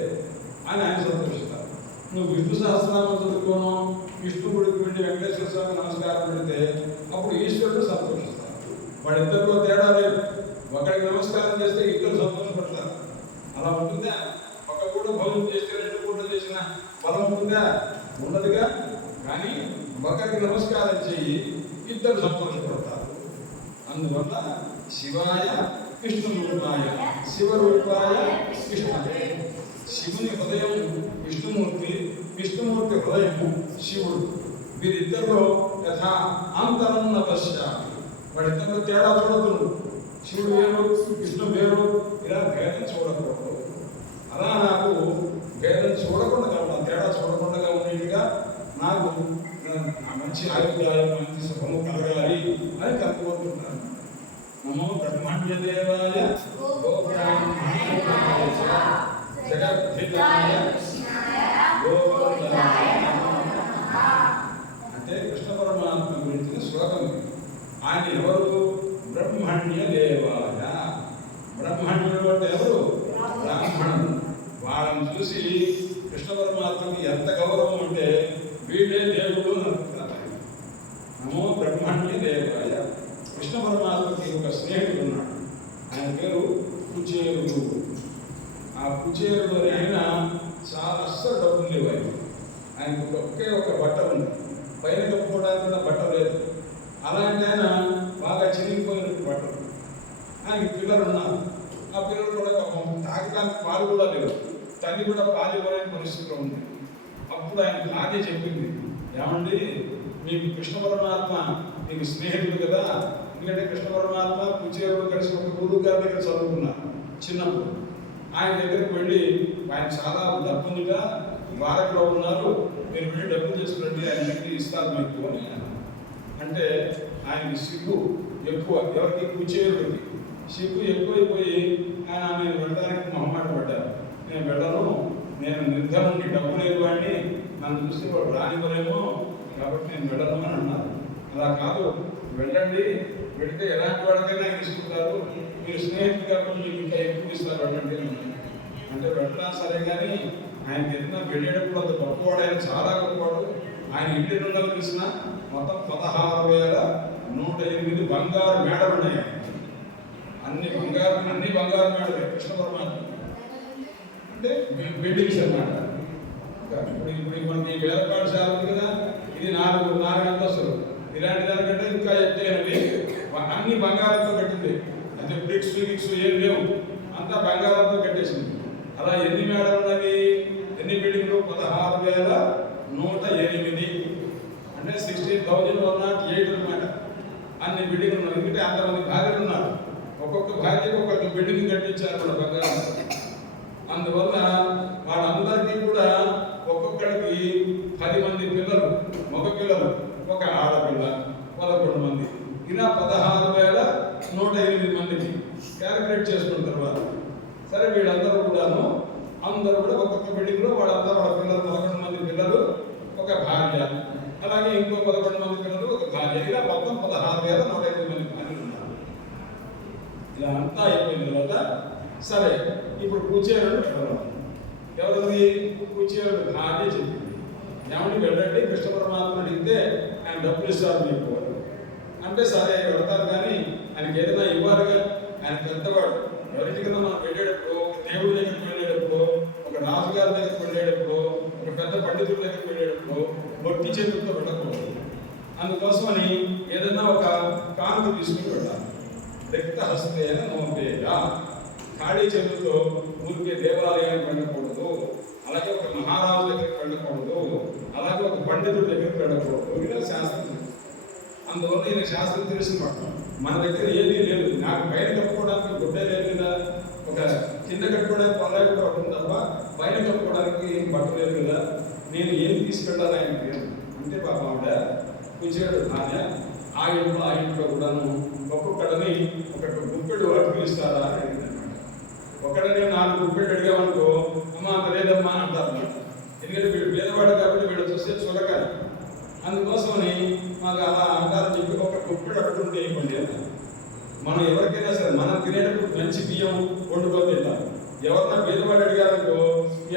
అని ఆయన సంతోషిస్తారు. నువ్వు విష్ణు సహస్రనామం చదువుకోను, విష్ణువుడికి వెళ్ళి వెంకటేశ్వర స్వామి నమస్కారం పెడితే అప్పుడు ఈశ్వరుడు సంతోషిస్తారు. వాడిద్దరిలో తేడా లేదు. ఒకరికి నమస్కారం చేస్తే ఇద్దరు సంతోషపడతారు. అలా ఉంటుందా? ఒక పూట భోజనం చేస్తే 2 పూటలు చేసిన బలం ఉంటుందా? ఉండదుగా. కానీ ఒకరికి నమస్కారం చెయ్యి, ఇద్దరు సంతోషపడతారు. అందువల్ల శివాయ విష్ణురూపాయ శివరూపాయ విష్ణువే. శివుని హృదయం విష్ణుమూర్తి, విష్ణుమూర్తి హృదయము శివుడు. వీరిద్దరిలో యథా అంతరం న పశ్యామి. వాడిద్దరిలో తేడా చూడదు. శివుడు వేరు, విష్ణు వేరు, ఇలా భేదం చూడకూడదు. అలా నాకు భేదం చూడకుండా కావాలి, తేడా చూడకుండా ఉండేట్టుగా నాకు మంచి ఆయుర్దాయం, మంచి సుఖము కలగాలి అని కనుక్కుంటున్నాను. నమో బ్రహ్మణ్యదేవాయ జగద్ధితాయ అంటే కృష్ణ పరమాత్మ గురించిన శ్లోకం. ఆయన ఎవరు? బ్రహ్మణ్య దేవాయ. బ్రహ్మణ్యుడు అంటే ఎవరు? బ్రాహ్మణుడు. వాళ్ళని చూసి కృష్ణ పరమాత్మకి ఎంత గౌరవం అంటే వీళ్ళే దేవుడు అనుకుంటారు. నమో బ్రహ్మణ్య దేవాయ. కృష్ణ పరమాత్మకి ఒక స్నేహితుడు ఉన్నాడు. ఆయన పేరు కుచేరుడు. ఆ కుచేరుడు అని ఆయన చాలా అస్సలు డబ్బులు లేవు. ఆయనకు ఒకే ఒక బట్ట ఉంది, పైన కప్పుకోవడానికి కూడా బట్ట లేదు. అలాంటి ఆయన బాగా చిరిగిపోయిన బట్టలు. ఆయనకి పిల్లలు ఉన్నారు. ఆ పిల్లలు కూడా తాగడానికి పాలు కూడా లేవు. తల్లి కూడా పాలు ఇవ్వలేని పరిస్థితిలో ఉంది. అప్పుడు ఆయన నాకే చెప్పింది, ఏమండి మీకు కృష్ణ పరమాత్మ మీకు స్నేహితుడు కదా, ఎందుకంటే కృష్ణ పరమాత్మ కుచేరుడు కలిసి ఒక గురువు గారి దగ్గర చదువుకున్నారు. చిన్నప్పుడు. ఆయన దగ్గరికి వెళ్ళి ఆయన చాలా డబ్బు ఉందిగా, ద్వారకలో ఉన్నారు, మీరు వెళ్ళి డబ్బులు తీసుకురండి, ఆయన దగ్గర ఇస్తారు మీకు అని అన్నారు. అంటే ఆయనకి సిగ్గు ఎక్కువ, ఎవరికి కూర్చేరుడికి సిగ్గు ఎక్కువైపోయి ఆయన నేను వెళ్ళడానికి మొహమాట పడ్డారు. నేను వెళ్ళను, నేను నిర్ధనుండి డబ్బు లేదు వాడిని, నన్ను చూసి వాడు రానివ్వలేమో, కాబట్టి నేను వెళ్ళను అని అన్నారు. అలా కాదు, వెళ్ళండి, వెళితే ఎలాంటి వాడికైనా ఆయన ఇస్తుంటారు, మీరు స్నేహితులు కాబట్టి మీకు ఇంకా ఎక్కువ ఇస్తారు, వెళ్ళండి అంటే వెళ్ళడం సరే. కానీ ఆయనకి ఏదైనా వెళ్ళేటప్పుడు అంత గొప్పవాడు, ఆయన చాలా గొప్పవాడు. ఆయన ఇంటి నుండి తెలిసిన మొత్తం 16,108 బంగారు మేడలు ఉన్నాయి. అన్ని బంగారు మేడలే కృష్ణ పరమాత్మ అంటే బిల్డింగ్స్ అన్నమాట. ఇప్పుడు మనకి వేద పాఠశాల ఉంది కదా, ఇది 4 అంతస్తులు. ఇలాంటి దానికంటే ఇంకా ఎత్తైనవి, అన్ని బంగారంతో కట్టింది. అంటే బ్రిక్స్ ఏం లేవు, అంతా బంగారంతో కట్టేసింది. అలా ఎన్ని మేడలు ఉన్నవి, ఎన్ని బిల్డింగ్లు? 16,108 అంటే 16,108 అనమాట. అన్ని బిల్డింగ్లు ఉన్నాయి. ఎందుకంటే అంతమంది భార్యలు ఉన్నారు, ఒక్కొక్క భార్యకు ఒక్కొక్క బిల్డింగ్ కట్టించారు కూడా బంగారం. అందువల్ల వాళ్ళందరికీ కూడా ఒక్కొక్కడికి 10 మంది పిల్లలు, మగ పిల్లలు, ఒక ఆడపిల్ల, 11 మంది. ఇలా 16,108 మందికి క్యాలిక్యులేట్ చేసుకున్న తర్వాత సరే వీళ్ళందరూ అందరూ కూడా ఒక్కొక్క బిల్డింగ్లో వాళ్ళ పిల్లలు, 11 మంది పిల్లలు, ఒక భార్య, అలాగే ఇంకో 11 మంది పిల్లలు, ఒక భార్య. ఇలా మొత్తం 16,108 మంది భార్యలు ఉన్నారు. ఇలా అంతా అయిపోయిన తర్వాత సరే ఇప్పుడు కూర్చేరుడు ఎవరిది? కూర్చేరుడు భార్య చెప్పింది, ఏమంటే వెళ్ళండి, కృష్ణ పరమాత్మ అడిగితే ఆయన డబ్బులు ఇస్తారు మీకు అంటే సరే వెళ్తారు. కానీ ఆయనకి ఏదైనా ఇవ్వాలిగా, ఆయన పెద్దవాడు. ఎవరింటికన్నా మనం వెళ్ళేటప్పుడు, దేవుడి దగ్గరికి వెళ్ళేటప్పుడు, ఒక రాజుగారి దగ్గరికి వెళ్ళేటప్పుడు, ఒక పెద్ద పండితుడి దగ్గరికి వెళ్ళేటప్పుడు మొట్టి చేతులతో వెళ్ళకూడదు. అందుకోసమని ఏదైనా ఒక కానుక తీసుకుని వెళ్ళాలి. రక్త హస్తేన నోపేయ, ఖాళీ చేతులతో ఊరికే దేవాలయానికి వెళ్ళకూడదు, అలాగే ఒక మహారాజు దగ్గరికి వెళ్ళకూడదు, అలాగే ఒక పండితుడి దగ్గరికి వెళ్ళకూడదు. ఇలా శాస్త్రం. అందువల్ల ఈయన శాస్త్రం తెలిసిన పట్టణం. మన దగ్గర ఏమీ లేదు. నాకు పైన కప్పుకోవడానికి గుడ్డ లేదు కదా, ఒక కింద కట్టుకోవడానికి పొలాయి కూడా ఉంటుంది తప్ప పైన కప్పుకోవడానికి బట్ట లేదు కదా, నేను ఏం తీసుకెళ్ళాలి ఆయనకి అంటే పాప ఆవిడ కూర్చోడు భార్య. ఆ ఇంట్లో కూడాను ఒక్కొక్కడని ఒక గుప్పెడు అడుగులు ఇస్తారా అని అడిగింది అనమాట. ఒకడనే 4 గుప్పెడు అడిగామనుకో, అమ్మ అంత లేదమ్మా అని అంటారు అన్నమాట. ఎందుకంటే వీడు పేదవాడు కాబట్టి వీడు చూస్తే చూడకాలి. అందుకోసమని మాకు అలా అంటారని చెప్పి ఒక గుప్పెడు అడుగుంటే ఇవ్వండి అన్నారు. మనం ఎవరికైనా సరే మనం తినేటప్పుడు మంచి బియ్యం వండుకొని తింటాం. ఎవరన్నా పేదవాడు అడిగారనుకో,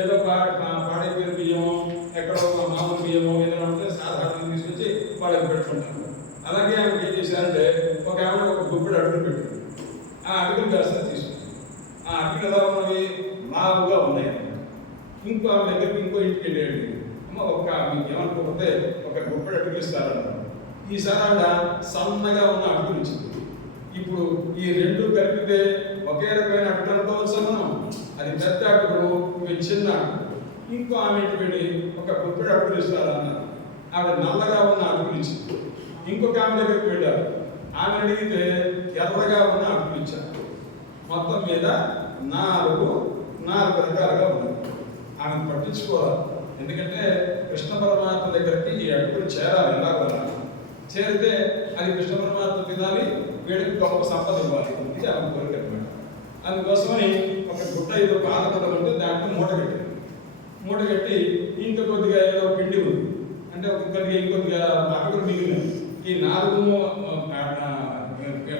ఏదో పాడైపోయిన బియ్యము, ఎక్కడో మామూలు బియ్యము ఏదైనా ఉంటే సాధారణంగా తీసుకొచ్చి వాళ్ళకి పెట్టుకుంటారు. అలాగే ఆమె ఏం చేశారంటే ఒక ఆమె ఒక గుప్పెడు అడుగులు పెట్టింది. ఆ అడుగులు కాస్త తీసుకుంది. ఆ అడుగులు ఎలా ఉన్నవి? లావుగా ఉన్నాయి. ఇంకో ఆమె దగ్గరికి ఇంకో ఇంటికి వెళ్ళాడు. అమ్మ మీకు ఏమనుకోకపోతే ఒక గుప్పెడు అడుగులు ఇస్తారన్నారు. ఈసారి ఆవిడ సన్నగా ఉన్న అడుగులు ఇచ్చింది. ఇప్పుడు ఈ 2 కలిపితే ఒకే రకమైన అడుగులు అనుకోవచ్చు మనం. అది పెద్ద అడుగులు, ఇవి చిన్న. ఇంకో ఆమె ఇంటికి వెళ్ళి ఒక గుప్పెడు అడుగులు ఇస్తారన్నారు. ఆవిడ నల్లగా ఉన్న అడుగులు ఇచ్చింది. ఇంకొక ఆమె దగ్గరికి వెళ్ళారు. ఆమె అడిగితే ఎర్రగా ఉన్న అడుగులు ఇచ్చారు. మొత్తం మీద 4 రకాలుగా ఉన్నాయి. ఆమెను పట్టించుకోవాలి. ఎందుకంటే కృష్ణ పరమాత్మ దగ్గరికి ఈ అడుగులు చేరాలి. ఎలాగో చేరితే అది కృష్ణ పరమాత్మ తినాలి, వీడికి గొప్ప సంపద ఇవ్వాలి. ఇది ఆమె కోరిక అనమాట. అందుకోసమని ఒక గుట్ట ఏదో పాలకొండ ఉంటే దాంట్లో మూట కట్టి ఇంకా కొద్దిగా ఏదో పిండి ఉంది అంటే ఇంకొద్దిగా అడుగులు మిగిలినవి. ఈ 4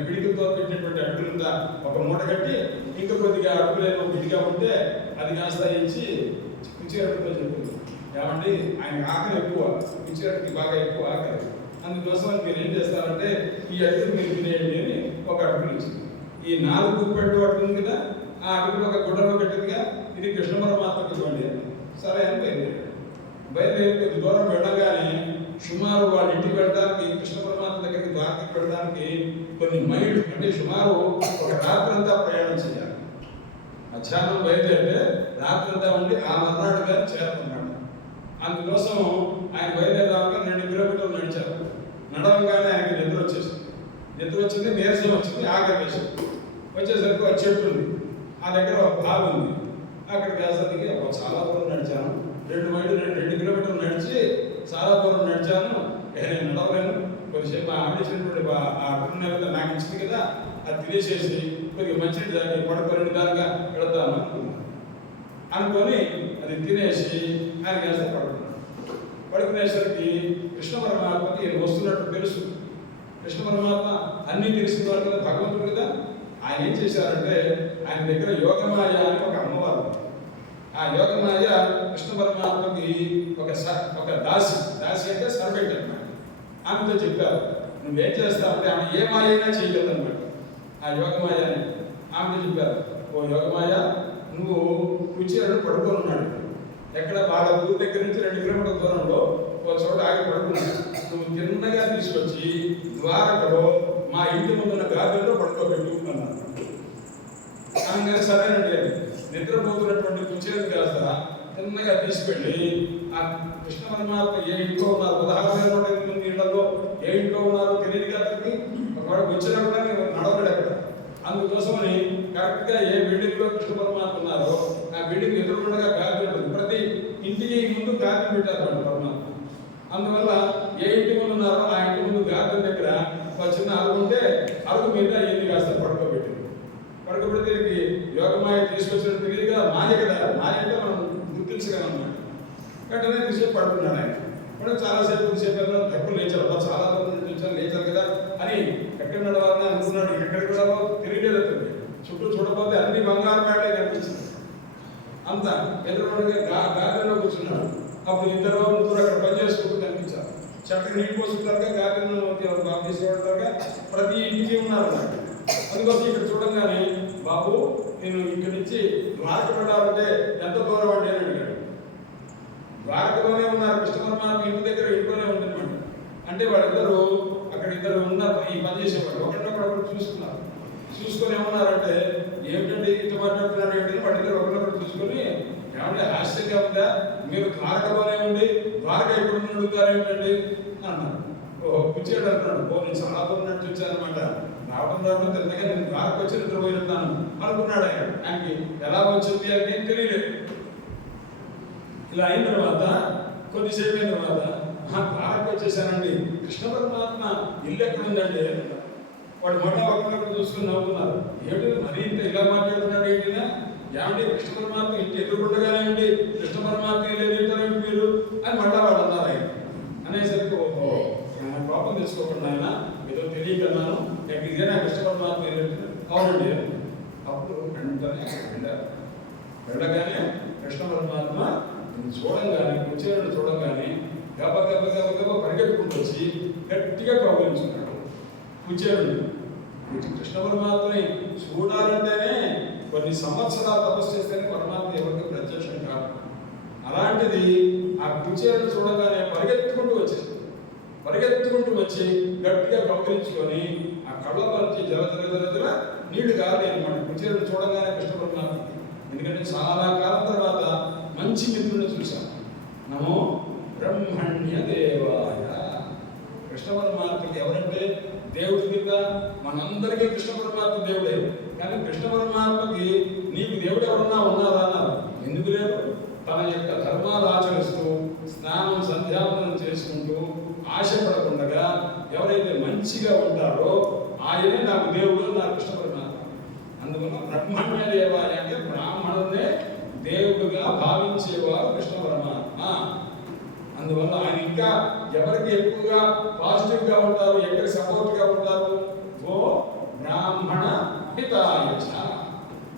పిడికలతో పెట్టినటువంటి అడుగులంతా ఒక మూట కట్టి ఇంకా కొద్దిగా అడుగులు ఏదో పిడిగా ఉంటే అది కాస్త ఇచ్చి పిచ్చిగట్టుతో చెప్పింది, ఏమండి ఆయన ఆకలి ఎక్కువ, పిచ్చిగట్టుకి బాగా ఎక్కువ ఆకలి. అందుకోసం మీరు ఏం చేస్తారంటే ఈ అడుగులు మీరు తినేయండి అని ఒక అడుగులు ఇచ్చింది. ఈ 4 గుప్పెడు అడుగు ఉంది కదా, ఆ అడుగులు ఒక గుడ్డలో పెట్టిందిగా, ఇది కృష్ణ పరమాత్మకి ఇవ్వండి అని. సరే అని బయలుదేరి కొద్ది దూరం వెళ్ళగానే సుమారు వాళ్ళ ఇంటికి వెళ్ళడానికి, కృష్ణ పరమాత్మ దగ్గరికి ద్వారకి వెళ్ళడానికి కొన్ని మైళ్ళు, అంటే సుమారు ఒక రాత్రంతా ప్రయాణం చేయాలి. మధ్యాహ్నం బయలుదేరితే రాత్రంతా ఉండి ఆ మర్నాడు గారు చేరుకున్నాడు. అందుకోసం ఆయన బయలుదేరడానికి 2 కిలోమీటర్లు నడిచారు. నడవంగానే ఆయనకి నిద్ర వచ్చింది, నీరసం వచ్చింది, ఆకలి వేసింది. వచ్చేసరికి ఒక చెట్టు ఉంది. ఆ దగ్గర ఒక బావి ఉంది. అక్కడికి వేసరికి చాలా దూరం నడిచాను, 2 కిలోమీటర్లు నడిచి చాలా దూరం నడిచాను. నేను నడవలేను, కొద్దిసేపు ఆడించినటువంటి ఆ అటున్న కదా నాకు ఇచ్చింది కదా, అది తినేసేసి కొద్దిగా మంచిది దాన్ని పడుకొని దానిగా వెళతాను అనుకొని అది తినేసి ఆయన వేస్తే పడుకునేసరికి కృష్ణ పరమాత్మకి ఈయన వస్తున్నట్టు తెలుసు. కృష్ణ పరమాత్మ అన్నీ తెలిసిన వాడు కదా, భగవంతుడు కదా. ఆయన ఏం చేశారంటే ఆయన దగ్గర యోగమాయ అని ఒక అమ్మవారు, ఆ యోగమాయ కృష్ణ పరమాత్మకి ఒక దాసి అంటే సర్వెంట్ అన్నమాట. ఆమెతో చెప్పారు, నువ్వేం చేస్తావంటే ఆమె ఏ మాయ అయినా చేయగలదన్నమాట. ఆ యోగమాయ అని ఆమెతో చెప్పారు, ఓ యోగమాయ, నువ్వు కుర్చీలో పడుకొని ఉన్నాడు, ఎక్కడ వాళ్ళ ఊరి దగ్గర నుంచి 2 కిలోమీటర్ల దూరంలో ఒక చోట ఆగి పడుకున్నాడు. నువ్వు తిన్నగా తీసుకొచ్చి ద్వారకలో మా ఇంటి ముందున్న గార్డెన్లో పడుకోబెట్టు అన్నారు. అనగానే సరేనండి అని నిద్రపోతున్నటువంటి కుర్చీలను కాస్త తిన్నగా తీసుకెళ్ళి ఆ కృష్ణ పరమాత్మ ఏ ఇంట్లో ఉన్నారు, 16,000 మంది ఇళ్లలో ఏ ఇంట్లో ఉన్నారో తెలియదు కాబట్టి ఒకవేళ వచ్చినా కూడా నేను నడవడు అక్కడ. అందుకోసమని కరెక్ట్గా ఏ బిల్డింగ్లో కృష్ణ పరమాత్మ ఉన్నారో ఆ బిల్డింగ్ ఎదురుకుండా గార్డెన్ ఉంటుంది. ప్రతి ఇంటికి ముందు గార్డెన్ పెట్టారు పరమాత్మ. అందువల్ల ఏ ఇంటి ముందు ఉన్నారో ఆ ఇంటి ముందు గార్డెన్ దగ్గర ఒక చిన్న అరుగు ఉంటే అరుగు మీద ఎన్ని కాస్త పడుకోబెట్టింది. పడుకోబెడితే యోగమాయ తీసుకొచ్చినట్టు తెలియదు కదా, మాయ కదా, మాయ అంటే మనం గుర్తించగలం అన్నమాట. వెంటనే తీసుకొని పడుకున్నాడు ఆయన. ఇప్పుడు చాలాసేపు తక్కువ లేచారు, చాలా రోజుల నుంచి లేచారు కదా అని ఎక్కడ నడవాలని అనుకున్నాడు. ఎక్కడికి కూడా తెలియలేదు అతనికి. చుట్టూ చూడకపోతే అన్ని బంగారు మేడలే కనిపించింది. అంతా ఎదురుగా గార్డెన్లో కూర్చున్నాడు. అప్పుడు 2 అక్కడ పని చేసుకుంటూ కనిపించారు. చెట్టు నీళ్ళు పోసుకుంటారుగా, గార్డెన్ బాగు చేసుకోవడారుగా, ప్రతి ఇంటికి ఉన్నారు అన్నమాట. అందుకోసం ఇక్కడ చూడంగానే, బాబు నేను ఇక్కడి నుంచి ద్వారక వెళ్ళాలంటే ఎంత దూరం అంటే అని అడిగాడు. ద్వారకలోనే ఉన్నారు, కృష్ణ పరమాత్మ ఇంటి దగ్గర ఇంట్లోనే ఉంటుందన్నమాట. అంటే వాళ్ళిద్దరూ అక్కడ ఇద్దరు ఉన్నారు, ఈ పని చేసేవాళ్ళు ఒకరినొకరు చూసుకున్నారు. చూసుకొని ఏమన్నారంటే, ఏమిటండి ఇంత మాట్లాడుతున్నారు ఏమిటి, వాళ్ళిద్దరు ఒకరినొకరు చూసుకొని, ఏమంటే ఆశ్చర్యంగా ఉందా, మీరు ద్వారకలోనే ఉండి ద్వారక ఎప్పుడు అడుగుతారు ఏమిటండి అన్నారు. ఓహో కూర్చోడు అంటున్నాడు. నేను చాలా దూరం నడిచి వచ్చానమాట, రావడం రావడం తిన్నగా నేను ద్వారక వచ్చి నిద్రపోయిస్తాను అనుకున్నాడు. ఆయనకి ఎలా వచ్చింది అని నేను తెలియలేదు. ఇలా అయిన తర్వాత కొద్దిసేపు అయిన తర్వాత ద్వారక వచ్చేసానండి, కృష్ణ పరమాత్మ ఇల్లు ఎక్కడ ఉందండి. వాడు మొట్ట ఒకరినొకరు చూసుకుని నవ్వుతున్నారు. ఏమిటి మరీ ఇంత ఇలా మాట్లాడుతున్నాడు ఏంటినా, ఏమంటే కృష్ణ పరమాత్మ ఇంటి ఎదురుకుండగానే ఉండి కృష్ణ పరమాత్మ ఇల్లు తింటారేంటి మీరు అని మళ్ళా వాడు అన్నారు. ఆయన అనేసరికి ఓహో కోపం తీసుకోకుండా ఆయన ఏదో తెలియకన్నాను, ఇదేనా కృష్ణ పరమాత్మ అవునండి. అప్పుడు వెంటనే వెళ్ళగానే కృష్ణ పరమాత్మ చూడంగానే కూర్చోని చూడంగానే గబ పరిగెత్తుకుంటూ వచ్చి గట్టిగా కౌగిలించుకున్నాడు. కూర్చోండి కృష్ణ పరమాత్మని చూడాలంటేనే కొన్ని సంవత్సరాలు తపస్సు చేస్తేనే పరమాత్మ ఎవరికి ప్రత్యక్షం కాదు. అలాంటిది ఆ కూర్చోని చూడగానే పరిగెత్తుకుంటూ వచ్చి గట్టిగా కౌగిలించుకొని ఆ కళ్ళలోంచి జల నీళ్లు గాలి అనమాట. కూర్చోని చూడగానే కృష్ణ పరమాత్మ, ఎందుకంటే చాలా కాలం తర్వాత మంచి మిత్రుడిని చూశాను. నమో బ్రహ్మణ్య దేవాయ. కృష్ణ పరమాత్మకి ఎవరంటే దేవుడి కింద మనందరికీ కృష్ణ పరమాత్మ దేవుడే. కానీ కృష్ణ పరమాత్మకి నీకు దేవుడు ఎవరన్నా ఉన్నారా అన్నారు. ఎందుకు లేరు? తన యొక్క ధర్మాలు ఆచరిస్తూ స్నానం సంధ్యావందనం చేసుకుంటూ ఆశపడకుండా ఎవరైతే మంచిగా ఉంటారో ఆయనే నాకు దేవుడు అన్నారు కృష్ణ పరమాత్మ. అందువల్ల బ్రహ్మణ్య దేవాయ అంటే బ్రాహ్మణుడే దేవుడుగా భావించేవారు కృష్ణ పరమాత్మ. అందువల్ల ఆయన ఇంకా ఎవరికి ఎక్కువగా పాజిటివ్గా ఉంటారు, ఎవరికి సపోర్ట్గా ఉంటారు, గో బ్రాహ్మణ హితాయ.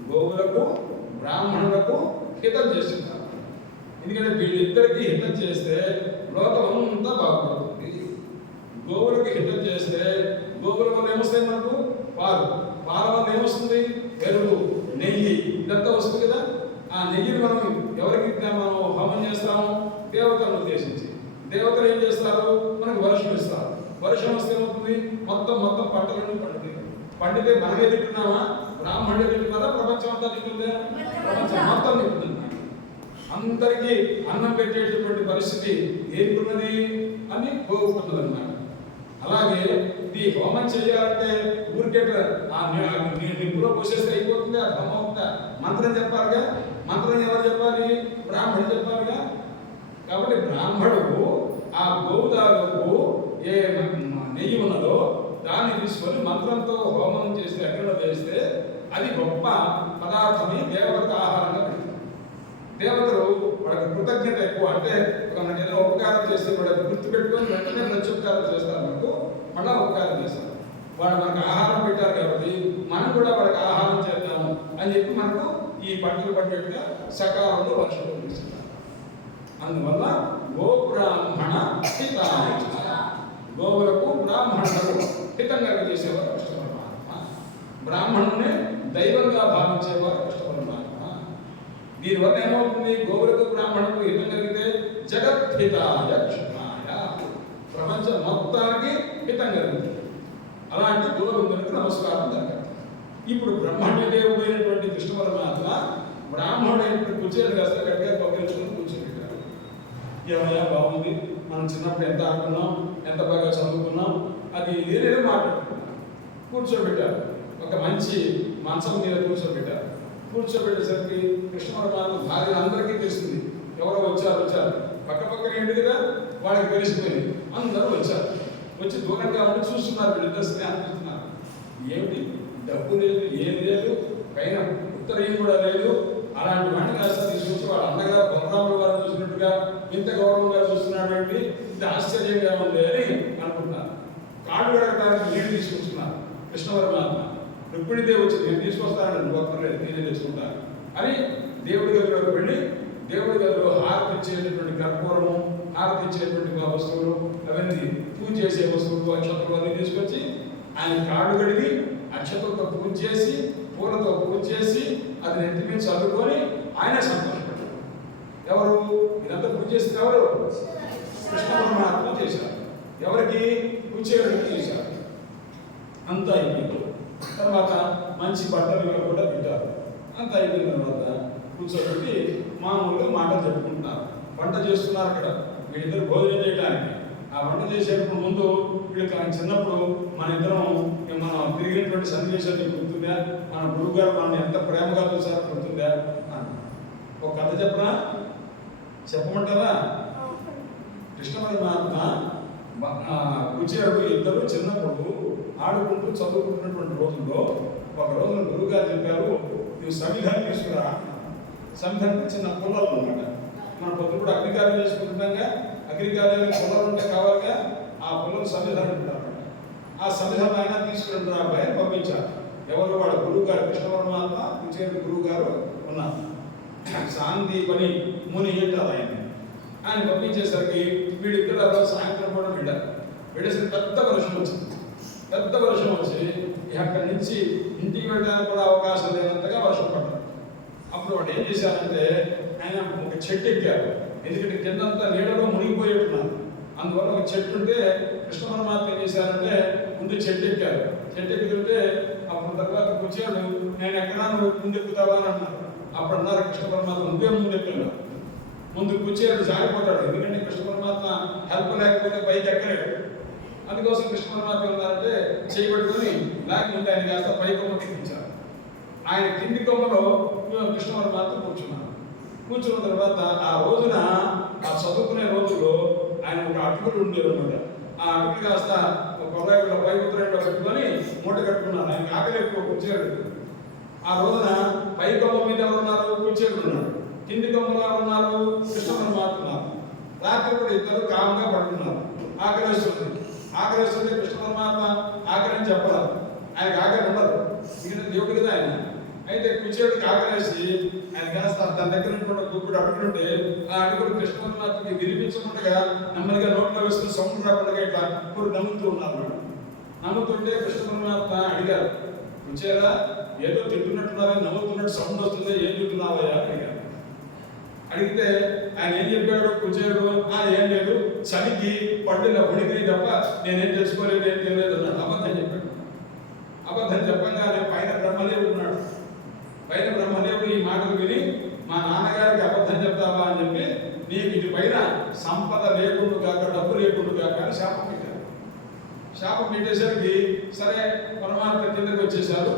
గోవులకు బ్రాహ్మణులకు హితం చేస్తున్నారు. ఎందుకంటే వీళ్ళిద్దరికీ హితం చేస్తే లోకం అంతా బాగుపడుతుంది. గోవులకు హితం చేస్తే గోవుల వల్ల ఏమొస్తాయి, మనకు పాల వల్ల ఏమొస్తుంది, పెరుగు, నెయ్యి, ఇదంతా వస్తుంది కదా. ఆ నెయ్యిని మనం ఎవరికి మనం హోమం చేస్తాము, దేవతలను ఉద్దేశించి. దేవతలు ఏం చేస్తారు, మనకు వర్షం ఇస్తారు. వర్షం వస్తే ఏమవుతుంది, మొత్తం పంటలన్నీ పండితే మనమే తింటున్నామా, బ్రాహ్మణుడే తింటున్నారా, ప్రపంచం అంతా తింటుందా? ప్రపంచం మొత్తం తింటుంది. అందరికీ అన్నం పెట్టేటటువంటి పరిస్థితి ఏర్పడినది అని కోరుకున్నది అన్నమాట. అలాగే ఈ హోమం చేయాలంటే ఊరికే నిప్పులో నీటిలో పోసేస్తే అయిపోతుంది, అది బ్రహ్మ అవుతుందా? మంత్రం చెప్పాలిగా. మంత్రం ఎవరు చెప్పాలి? బ్రాహ్మణుడు చెప్పాలిగా. కాబట్టి బ్రాహ్మణుడు ఆ గోవుదారుకు ఏ నెయ్యి ఉన్నదో దాన్ని తీసుకొని మంత్రంతో హోమం చేస్తే, అగ్నిలో వేస్తే అది గొప్ప పదార్థమై దేవతకు ఆహారంగా పెడుతుంది. దేవతలు వాళ్ళకి కృతజ్ఞత ఎక్కువ. అంటే మనకి ఏదైనా ఉపకారం చేస్తే వాళ్ళకి గుర్తుపెట్టుకొని వెంటనే ప్రత్యుపకారం చేస్తారు, మనకు మళ్ళా ఉపకారం చేస్తారు. వాళ్ళు మనకు ఆహారం పెట్టారు కాబట్టి మనం కూడా వాళ్ళకి ఆహారం చేద్దాము అని చెప్పి మనకు ఈ పంటలు పడ్డట్టుగా సకాలంలో వర్షం కురిపిస్తున్నారు. అందువల్ల గోబ్రాహ్మణ హితాయ, గోవులకు బ్రాహ్మణులకు హితంగా చేసేవారు కృష్ణ పరమాత్మ. బ్రాహ్మణుని దైవంగా భావించేవారు కృష్ణ పరమాత్మ. దీనివల్ల ఏమవుతుంది? గోవులకు బ్రాహ్మణులకు హితం కలిగితే జగద్హితాయ కృష్ణాయ, ప్రపంచం మొత్తానికి హితం కలుగుతుంది. అలాంటి గోవిందునికి నమస్కారం జరగాలి. ఇప్పుడు బ్రహ్మణ్య దేవుడైనటువంటి కృష్ణ పరమాత్మ బ్రాహ్మణుడైనటువంటి కుచేరుడు కాస్త గట్టిగా పక్కన కూర్చోబెట్టారు. ఏమయ్యా బాగుంది, మనం చిన్నప్పుడు ఎంత ఆడుకున్నాం, ఎంత బాగా చదువుకున్నాం, అది ఏదేదో మాట్లాడుకున్నాం. కూర్చోబెట్టారు, ఒక మంచి మంచం మీద కూర్చోబెట్టారు. కూర్చోబెట్టేసరికి కృష్ణ పరమాత్మ భార్య అందరికీ తెలిసింది, ఎవరో వచ్చారు. పక్క పక్కన ఏంటి కదా, వాళ్ళకి తెలిసిపోయింది. అందరూ వచ్చారు. వచ్చి దూరంగా ఉండి చూస్తున్నారు, వీళ్ళిద్దరు స్నేహం చేస్తున్నారు. ఏమిటి, డబ్బు లేదు, ఏం లేదు, పైన ఉత్తరం కూడా లేదు. అలాంటి వాడిని కాస్త తీసుకొచ్చి వాళ్ళ అన్నగారు బలరాముడు గారు చూసినట్టుగా ఇంత గౌరవంగా చూస్తున్నాడు ఏంటి, ఇది ఆశ్చర్యంగా ఉంది అని అనుకుంటున్నారు. కాళ్ళు కడగడానికి నీళ్ళు తీసుకొస్తున్నారు. కృష్ణ పరమాత్మ రుక్మిణీదేవి వచ్చి నేను తీసుకొస్తానని గొప్పలేదు, నేనే తెచ్చుకుంటాను అని దేవుడి గదిలోకి వెళ్ళి దేవుడి గదిలో హారతి ఇచ్చేటటువంటి కర్పూరము, హారతి ఇచ్చేటువంటి వస్తువులు, అవన్నీ పూజ చేసే వస్తువులు, అక్షతలు అన్నీ తీసుకొచ్చి ఆయన కాళ్ళు కడిగి అక్షతలతో పూజ చేసి, పూలతో పూజ చేసి, అది నెత్తి మీద చదువుకొని ఆయన సంతోషపడ్డారు. ఎవరు ఇదంతా పూజ చేసింది? ఎవరు? కృష్ణ పరమాత్మ చేశారు. ఎవరికి? కుచేరుడికి చేశారు. అంతా అయిపోయింది. తర్వాత మంచి బట్టలు కూడా పెట్టారు. అంతా అయిపోయిన తర్వాత కూర్చోబెట్టి మామూలుగా మాటలు చెప్పుకుంటున్నారు. వంట చేస్తున్నారు అక్కడ వీళ్ళిద్దరు భోజనం చేయడానికి. ఆ వంట చేసేటప్పుడు ముందు వీళ్ళకి చిన్నప్పుడు మన ఇద్దరం మనం తిరిగినటువంటి సన్నివేశాన్ని గుర్తుందా, మన గురువు గారు మనం ఎంత ప్రేమగా చూసారో గుర్తుందా? ఒక కథ చెప్పనా? చెప్పమంటారా? కృష్ణ పరమాత్మ కుచేరుడు ఇద్దరు చిన్నప్పుడు ఆడుకుంటూ చదువుకుంటున్నటువంటి రోజుల్లో ఒక రోజు గురువు గారు చెప్పారు, నువ్వు సమిధాన్ని తీసుకురా. సమిధానికి చిన్న పుల్లలు అనమాట. మన పొద్దుప్పుడు అగ్నికార్యం చేసుకుంటున్నాగా, అగ్నికార్యానికి పుల్లలు ఉంటే కావాలిగా, ఆ పుల్లలు సమిధాన్ని పెట్టారన్నమాట. ఆ సమిధాన్ని ఆయన తీసుకుని రా బయట పంపించారు. ఎవరు? వాళ్ళ గురువు గారు, కృష్ణ పరమాత్మ కుచేరుడు గురువు గారు ఉన్నారు. సాందీపని ముని అంటారు ఆయన పంపించేసరికి వీళ్ళిద్దరు ఆ రోజు సాయంత్రం కూడా వెళ్ళారు. వెళ్ళేసరికి పెద్ద వర్షం వచ్చింది. పెద్ద వర్షం వచ్చి అక్కడి నుంచి ఇంటికి వెళ్ళడానికి కూడా అవకాశం లేనంతగా వర్షం పడ్డారు. అప్పుడు వాడు ఏం చేశారంటే ఆయన ఒక చెట్టు ఎక్కారు. ఎందుకంటే కిందంతా నీళ్ళలో మునిగిపోయేట్టున్నారు. అందువల్ల ఒక చెట్టు ఉంటే కృష్ణ పరమాత్మ ఏం చేశారంటే ముందు చెట్టు ఎక్కారు. చెట్టు ఎక్కుతుంటే అప్పుడు తర్వాత కూర్చోడు, నేను ఎక్కడా నువ్వు ముందు ఎక్కుతావా అని అన్నారు. అప్పుడు అన్నారు కృష్ణ పరమాత్మ, నువ్వే ముందు ఎక్కున్నావు. ముందు కూర్చోడు జారిపోతాడు. ఎందుకంటే కృష్ణ పరమాత్మ హెల్ప్ లేకపోతే పైకి ఎక్కలేడు. అందుకోసం కృష్ణ పరమాత్మ ఉన్నారంటే చేయబట్టుకొని లాగి ముందు ఆయన కాస్త పై కొమ్మ ఎక్కించారు. ఆయన కింది కొమ్మలో కృష్ణ పరమాత్మ కూర్చున్నారు. కూర్చున్న తర్వాత ఆ రోజున ఆ చదువుకునే రోజుల్లో ఆయన ఒక అటుకులు ఉండేది అనమాట. ఆ అటుకులు కాస్త కొల్లాయిలో పై ఉత్తరాయిలో పెట్టుకొని మూట కట్టుకున్నారు. ఆయన ఆకలి ఎక్కువ కూర్చోడు. ఆ రోజున పై కొమ్మ మీద ఎవరున్నారు? కూర్చోడు ఉన్నారు. కింది కొమ్మలో ఎవరున్నారు? కృష్ణ పరమాత్మ ఉన్నారు. రాత్రి కూడా ఇద్దరు కామంగా పడుతున్నారు. ఆకలిస్తుంది. ఆకలిస్తుంటే కృష్ణ పరమాత్మ ఆకలిని చెప్పరాదు. ఆయనకు ఆకలి ఉండదు, మిగిలిన దేవుడు కదా ఆయన. అయితే కుచేరుడికి ఆకలేసి ఆయన కాస్త తన దగ్గర ఉన్నటువంటి గుప్పుడు అడుగుతుంటే ఆ అడుగుడు కృష్ణ పరమాత్మకి వినిపించకుండా నెమ్మదిగా నోట్లో వేసుకుని సౌండ్ రాకుండా ఇట్లా ఇప్పుడు నమ్ముతూ ఉన్నారు. నమ్ముతుంటే కృష్ణ పరమాత్మ అడిగారు, కుచేరా ఏదో తింటున్నట్టున్నారా, నమ్ముతున్నట్టు సౌండ్ వస్తుందో, ఏం తింటున్నావయ్యా అడిగారు. అడిగితే ఆయన ఏం చెప్పాడు? కుచేరుడు ఏం లేదు, చలికి పళ్ళులా ఉడికినాయి తప్ప నేనేం తెలుసుకోలేదు, ఏం తెలియదు అన్నాడు. అబద్ధం చెప్పాడు. అబద్ధం చెప్పంగానే పైన బ్రహ్మదేవుడు ఉన్నాడు. పైన బ్రహ్మదేవుడు ఈ మాటలు విని, మా నాన్నగారికి అబద్ధం చెప్తావా అని చెప్పి నీకు ఇటు పైన సంపద లేకుండా కాక, డబ్బు లేకుండా కాక అని శాపం పెట్టారు. శాపం పెట్టేసరికి సరే పరమాత్మ కిందకి వచ్చేసారు.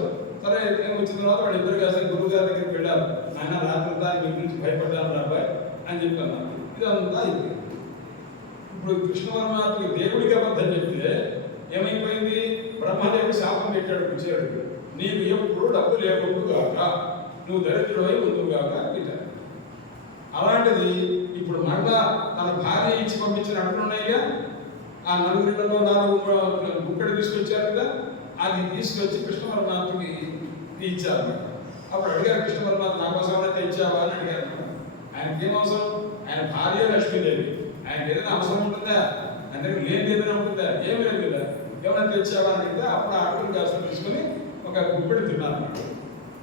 సరే వచ్చిన తర్వాత వాడు ఇద్దరు కాస్త గురువు గారి దగ్గరికి వెళ్ళారు. ఆయన రాత్రంతా మీ గురించి భయపడ్డాను రాబాయ్ అని చెప్పాను. ఇదంతా అయిపోయింది. ఇప్పుడు కృష్ణ పరమాత్మ దేవుడికి అబద్ధం చెప్తే ఏమైపోయింది? బ్రహ్మదేవుడు శాపం పెట్టాడు కుచేరుడు, నీకు ఎప్పుడు డబ్బు లేకుండుగాక, నువ్వు దరిద్రుడై ఉందుగాక పెట్టాడు. అలాంటిది ఇప్పుడు మళ్ళా తన భార్య ఇచ్చి పంపించిన అంటున్నాయిగా, ఆ నలుగురిలో 4 బుక్కడు తీసుకొచ్చారు కదా, అది తీసుకొచ్చి కృష్ణ పరమాత్మకి ఇచ్చారు. అప్పుడు అడిగారు కృష్ణ పరమాత్మ, నా కోసం ఎవరైతే ఇచ్చావా అని అడిగారు. ఆయనకి ఏం అవసరం? ఆయన భార్య లక్ష్మీదేవి, ఆయనకి ఏదైనా అవసరం ఉంటుందా? ఆయన దగ్గర లేని ఏదైనా ఉంటుందా? ఏమి లేదు కదా. ఎవరైనా తెచ్చావా అని అడిగితే అప్పుడు ఆ అడుగులు కాస్త తీసుకుని ఒక గుప్పెడు తిన్నారు.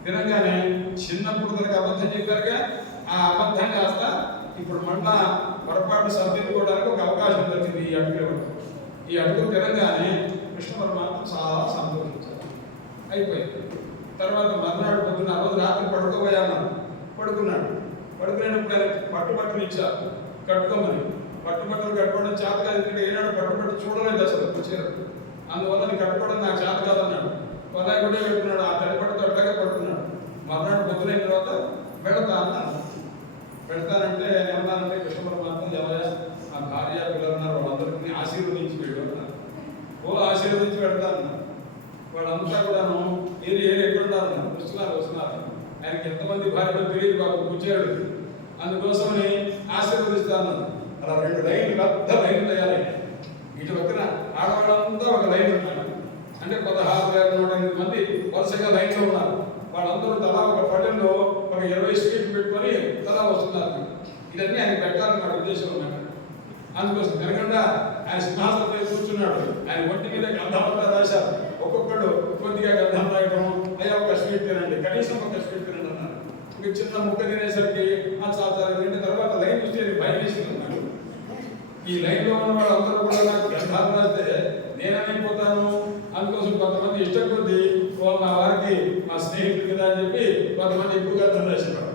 తినగానే చిన్నప్పుడు తనకు అబద్ధం చెప్పారుగా, ఆ అబద్ధం కాస్త ఇప్పుడు మళ్ళా పొరపాటు సర్దిద్దుకోవడానికి ఒక అవకాశం దొరికింది ఈ అడుగు. ఈ అడుగు తినగానే కృష్ణ పరమాత్మ చాలా సంతోషించారు. అయిపోయింది. తర్వాత మర్నాడు పొద్దున్న ఆ రోజు రాత్రి పడుకోబోయాను. పడుకున్నాడు. పడుకునేటప్పుడు ఆయన పట్టుబట్టలు ఇచ్చారు కట్టుకోమని. పట్టుబట్టలు కట్టుకోవడం చేత కాదు, ఎందుకంటే ఏనాడు పట్టుబట్టు చూడలేదు అసలు చీర. అందువల్ల నేను కట్టుకోవడం నాకు చేత కాదన్నాడు. కొలా కూడా పెట్టుకున్నాడు. ఆ తడిపట్టుతో అట్లాగే పడుకున్నాడు. మర్నాడు పొద్దునైన తర్వాత పెడతా అన్నాను. పెడతానంటే ఏమన్నానంటే కృష్ణ పరమాత్మ ఎవరైనా ఆ భార్య పిల్లలు ఉన్నారు వాళ్ళందరికీ ఆశీర్వదించి వెళ్ళు అన్నారు. ఆశీర్వదించి పెడతాను. వాళ్ళంతా కూడాను ఏది ఎక్కడున్నారు వస్తున్నారు. ఆయనకి ఎంతమంది భార్యలు తెలియదు బాబు కూర్చోడు. అందుకోసమని ఆశీర్వదిస్తాను. అలా 2 లైన్లు పెద్ద లైన్లు తయారయ్యాయి. ఇటు పక్కన ఆడవాళ్ళంతా ఒక లైన్ ఉన్నారు. అంటే 16,108 మంది వరుసగా లైన్లో ఉన్నారు. వాళ్ళందరూ తలా ఒక పళ్ళెంలో ఒక 20 స్వీట్లు పెట్టుకొని తలా వస్తున్నారు. ఇదన్నీ ఆయన పెట్టాలని ఉద్దేశం ఉన్నాడు. అందుకోసం తినకుండా ఆయన సింహాసనంపై కూర్చున్నాడు. ఆయన ఒంటి మీద గంధమంతా రాశారు. ఒక్కొక్కడు కొద్దిగా గంధం రాయడం, అయ్యా ఒక స్వీట్ తినండి, కనీసం ఒక స్వీట్ తినండి అన్నారు. ఇక చిన్న ముక్క తినేసరికి చాలా తింటే తర్వాత లైన్ చూస్తే భయం వేసింది ఉన్నాడు. ఈ లైన్లో ఉన్న వాళ్ళు అందరూ కూడా నాకు గంధాలు రాస్తే నేనేమైపోతాను. అందుకోసం కొంతమంది ఇష్టం కొద్దీ మా వారికి మా స్నేహితులు కదా అని చెప్పి కొంతమంది ఎక్కువ గంధం రాసేవాడు.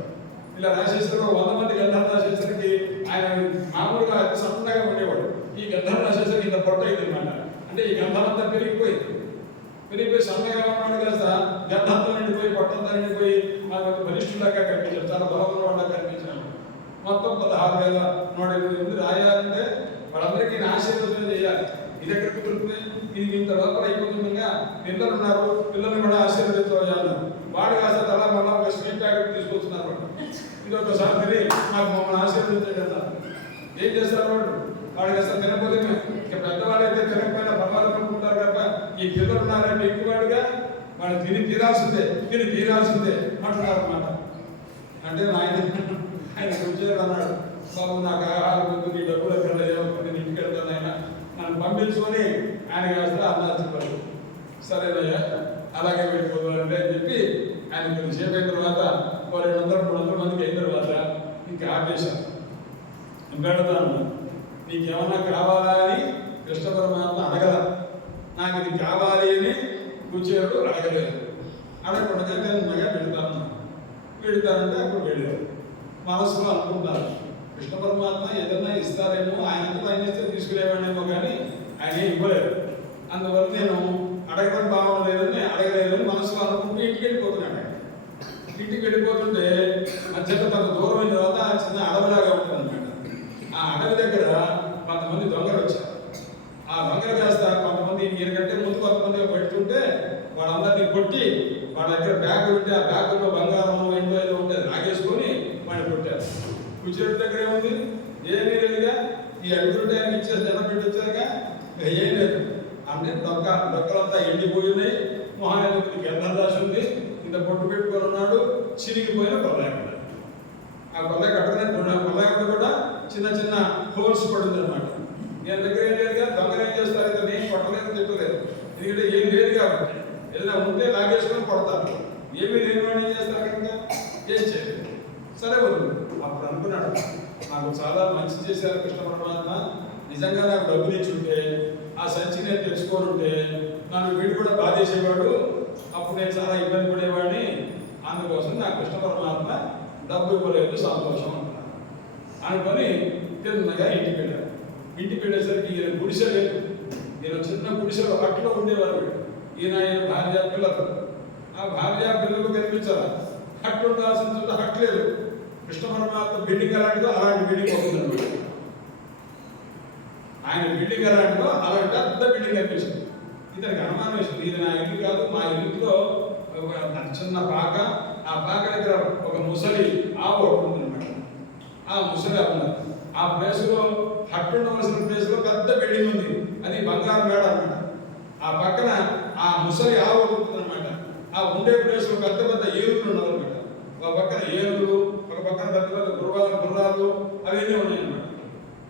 ఇలా రాసేసరికి 100 మంది గంధం రాసేసరికి ఆయన మామూలుగా అతి సన్నగా ఉండేవాడు. ఈ గంధం రాసేసరికి ఇంత పొట్ట అయింది అనమాట. అంటే ఈ గంధం అంతా పెరిగిపోయి సన్నగా ఉన్నాడు కాస్త గంధంతో నిండిపోయి పొట్టంతా నిండిపోయి మనకు బలిష్ఠులాగా కనిపించాడు. చాలా బలంగా వాళ్ళ కనిపించాడు. మొత్తం 16,108 మంది రాయాలంటే వాళ్ళందరికీ ఆశీర్వదనం చేయాలి. ఇది ఎక్కడ కుదురుతుంది? ఇది ఇంత లోపల అయిపోతుండగా పిల్లలు ఉన్నారు, పిల్లల్ని కూడా ఆశీర్వదించాలి. వాడు కాస్త తల మళ్ళీ ఒక స్వీట్ ప్యాకెట్ తీసుకొస్తున్నారు. ఇది ఒకసారి తిని నాకు మమ్మల్ని ఆశీర్వదించండి అన్నారు. ఏం చేస్తారు వాడు కాస్త తినకపోతే ఇక పెద్దవాళ్ళు అయితే తినకపోయినా పర్వాలేదు అనుకుంటారు కదా. ఈ పిల్లలు ఉన్నారంటే ఎక్కువగా వాళ్ళు తిని తీరాల్సిందే అంటున్నారు అన్నమాట. అంటే ఆయన కూర్చొని అన్నాడు, బాబు నాకు ఆహారం వద్దు, నీ డబ్బులు ఎక్కడ ఏమవుతుంది, నేను ఇంటికి వెళ్తాను ఆయన నన్ను పంపించుకొని ఆయన కాస్త అన్నారు చెప్పారు. సరేనయ్యా అలాగే వెళ్ళిపోతుందంటే అని చెప్పి ఆయన కొద్దిసేపు అయిన తర్వాత 200-300 మందికి అయిన తర్వాత ఇంకా ఆపేశాను. పెడతాను, నీకేమన్నా కావాలా అని కృష్ణ పరమాత్మ అడగల. నాకు ఇది కావాలి అని కూర్చోడు అడగలేదు. అడగకుండా తిన్నగా వెళతానంటే అప్పుడు వెళ్ళారు. మనసులో అనుకుంటారు కృష్ణ పరమాత్మ ఏదన్నా ఇస్తారేమో, ఆయనంతా ఆయన ఇస్తే తీసుకునేవాడేమో కానీ ఆయన ఇవ్వలేదు. అందువల్ల నేను అడగడం బాగుండలేదని అడగలేదని మనసులో అనుకుంటూ ఇంటికి వెళ్ళిపోతున్నాడు. ఇంటికి వెళ్ళిపోతుంటే మధ్యలో కొంత దూరం అయిన తర్వాత చిన్న అడవిలాగా ఉంటుంది అనమాట. ఆ అడవి దగ్గర కొంతమంది దొంగలు వచ్చారు. ఆ దొంగలు కాస్త కొంతమంది ఈయనకంటే ముందు కొంతమంది పెడుతుంటే వాళ్ళందరినీ కొట్టి వాళ్ళ దగ్గర బ్యాగ్ ఉంటే ఆ బ్యాగులో బంగారం ఎండో ఏదో ఉంటే లాగేసుకొని వాడిని కొట్టారు. కూర్చోటి దగ్గర ఏముంది? ఏమీ లేదుగా. ఈ అడుగులు టైంకి ఇచ్చేసి జనం పెట్టి వచ్చారుగా, ఏం లేదు. అంటే డొక్కలంతా ఎండిపోయి ఉన్నాయి. మొహానికి గంధం రాసి ఉంది. ఇంత పొట్టు పెట్టుకొని ఉన్నాడు. చిరిగిపోయిన కొల్లాయకుండా, ఆ కొల్లాయి కట్టుకునే కొల్లాయకుండా కూడా చిన్న చిన్న హోల్స్ పడింది అనమాట. నేను దగ్గర ఏం లేదుగా. దొంగలు ఏం చేస్తారు? ఇంకా నేను కొట్టలేదు తిట్టలేదు. ఎందుకంటే ఏం లేదు కాబట్టి ఏదైనా ఉంటే లాగేసుకొని కొడతారు. ఏమీ లేని వాడు ఏం చేస్తారు కనుక ఏం చేయలేదు. సరే వద్దు. అప్పుడు అనుకున్నాడు, నాకు చాలా మంచి చేశారు కృష్ణ పరమాత్మ. నిజంగా నాకు డబ్బులు ఇచ్చుంటే ఆ సంచి నేను తెచ్చుకొని ఉంటే నన్ను వీడు కూడా బాధేసేవాడు. అప్పుడు నేను చాలా ఇబ్బంది పడేవాడిని. అందుకోసం నాకు కృష్ణ పరమాత్మ డబ్బు ఇవ్వలేదు, సంతోషం అంటున్నాను అనుకొని తిన్నగా ఇంటికి వెళ్ళాడు. ఇంటికి వెళ్ళేసరికి ఈయన గుడిసె లేదు. నేను చిన్న గుడిసెలో అట్లో ఉండేవారు. ఈయన భార్య పిల్లలు ఆ భార్య పిల్లలు కనిపించాలి. హట్ ఉండాల్సిన చోట హట్ లేదు. కృష్ణ పరమాత్మ బిల్డింగ్ ఎలాంటిదో అలాంటి బిల్డింగ్ అవుతుందన్నమాట. ఆయన బిల్డింగ్ ఎలాంటిదో అలాంటి పెద్ద బిల్డింగ్ కనిపించింది. ఇతనికి అనుమానం వేసింది, ఇది నా ఇల్లు కాదు, మా ఇంట్లో చిన్న పాక, ఆ పాక దగ్గర ఒక ముసలి ఆవు ఒకటి ఉందన్నమాట. ఆ ముసలి ఉన్నారు. ఆ ప్లేస్లో హట్ ఉండవలసిన ప్లేస్లో పెద్ద బిల్డింగ్ ఉంది, అది బంగారు మేడ అనమాట. ఆ పక్కన ఆ ముసలి ఆవు ఉంటుందన్నమాట. ఆ ఉండే ప్లేస్లో పెద్ద పెద్ద ఏనుగులు ఉన్నదన్నమాట. ఒక పక్కన ఏనుగులు, ఒక పక్కన పెద్ద పెద్ద గుర్రాలు అవన్నీ ఉన్నాయన్నమాట.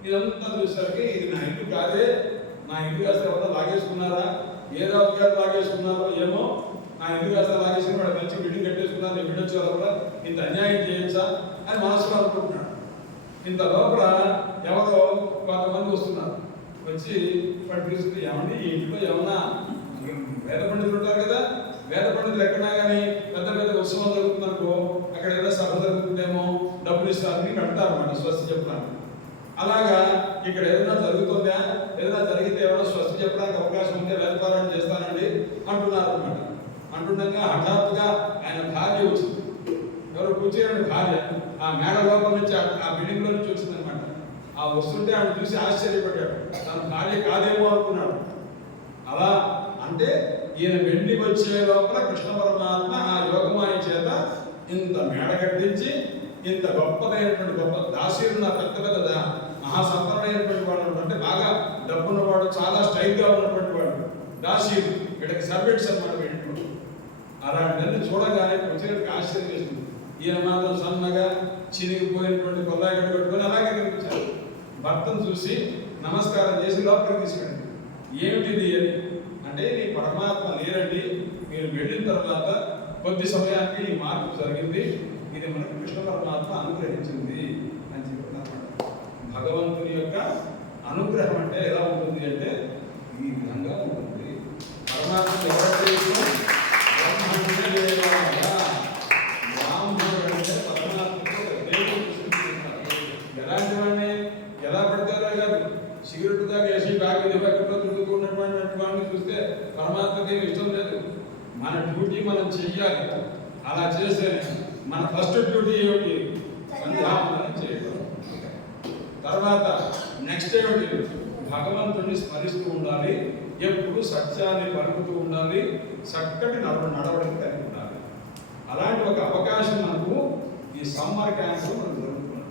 ఇదంతా చూసేసరికి ఇది నా ఇల్లు కాదే, నా ఇల్లు కాస్త ఎవరో లాగేసుకున్నారా, ఏ రాజు గారు లాగేసుకున్నారో ఏమో, నా ఇల్లు కాస్త లాగేసుకుని వాడు మంచి బిల్డింగ్ కట్టేసుకున్నారు, నేను బిడ్డొచ్చు కూడా ఇంత అన్యాయం చేయొచ్చా అని మనసులో అనుకుంటున్నాడు. ఇంత లోపల ఎవరో కొంతమంది వస్తున్నారు. వచ్చి వాడు తీసుకుని, ఏమండి ఈ ఇంట్లో ఏమన్నా వేద పండితులు ఉంటారు కదా, వేద పండితులు ఎక్కడా కానీ పెద్ద పెద్ద ఉత్సవం జరుగుతుందనుకో, అక్కడ ఏదైనా సభ జరుగుతుందేమో డబ్బులు ఇస్తారని కడతారు అన్నమాట స్వస్తి చెప్పడానికి. అలాగా ఇక్కడ ఏదైనా జరుగుతుందా, ఏదైనా జరిగితే ఏమైనా స్వస్తి చెప్పడానికి అవకాశం ఉంటే వేదపారాయణ చేస్తానండి అంటున్నారు అన్నమాట. అంటుండగా హఠాత్తుగా ఆయన భార్య వచ్చింది. ఎవరు కూర్చోని భార్య ఆ మేడ లోపల నుంచి ఆ బిల్డింగ్ లో నుంచి వచ్చిందనమాట. ఆ వస్తుంటే ఆమె చూసి ఆశ్చర్యపడ్డాడు. తన భార్య కాదేమో అనుకున్నాడు. అలా అంటే ఈయన వెళ్ళి వచ్చే లోపల కృష్ణ పరమాత్మ ఆ యోగమాయ చేత ఇంత మేడ కట్టించి, ఇంత గొప్పదైనటువంటి గొప్ప దాసీరున్న పెద్ద పెద్ద మహాసంపన్నమైనటువంటి వాడు, అంటే బాగా డబ్బున్నవాడు, చాలా స్టైల్గా ఉన్నటువంటి వాడు దాసీరు, వీళ్ళకి సర్వెంట్స్ అన్నమాట వీళ్ళు. అలాంటివన్నీ చూడగానే ప్రజలకు ఆశ్చర్యం వేసింది. ఈయన మాత్రం సన్నగా చినిగిపోయినటువంటి కొల్లాగడ్డ పెట్టుకొని అలాగే కనిపించారు. భర్తను చూసి నమస్కారం చేసి లోపలికి తీసుకెళ్ళండి. ఏమిటిది అని అంటే, నీ పరమాత్మ లేరండి, మీరు వెళ్ళిన తర్వాత కొద్ది సమయానికి ఈ మార్పు జరిగింది, ఇది మనకు కృష్ణ పరమాత్మ అనుగ్రహించింది అని చెప్తున్నారు. భగవంతుని యొక్క అనుగ్రహం అంటే ఎలా ఉంటుంది అంటే ఈ విధంగా ఉంటుంది. పరమాత్మ ఎవరైతే బ్రాహ్మణుడు అంటే పరమాత్మకు ఎలాంటి వాడిని ఎలా పడితే అలా కాదు. సిగరెట్ దాకా వేసి బ్యాగ్ దివ్వెక్కడో తిరుగుతున్నటువంటి వాడిని చూస్తే పరమాత్మకి ఇష్టం లేదు. మన డ్యూటీ మనం చెయ్యాలి. అలా చేస్తే మన ఫస్ట్ డ్యూటీ ఏమిటి? సంధ్యావందనం చేయడం. తర్వాత నెక్స్ట్ ఏమిటి? భగవంతుడిని స్మరిస్తూ ఉండాలి, ఎప్పుడు సత్యాన్ని పలుకుతూ ఉండాలి, చక్కటి నడవడికి కలిగి ఉండాలి. అలాంటి ఒక అవకాశం మనకు ఈ సమ్మర్ క్యాంప్లో మనం జరుగుతున్నాం.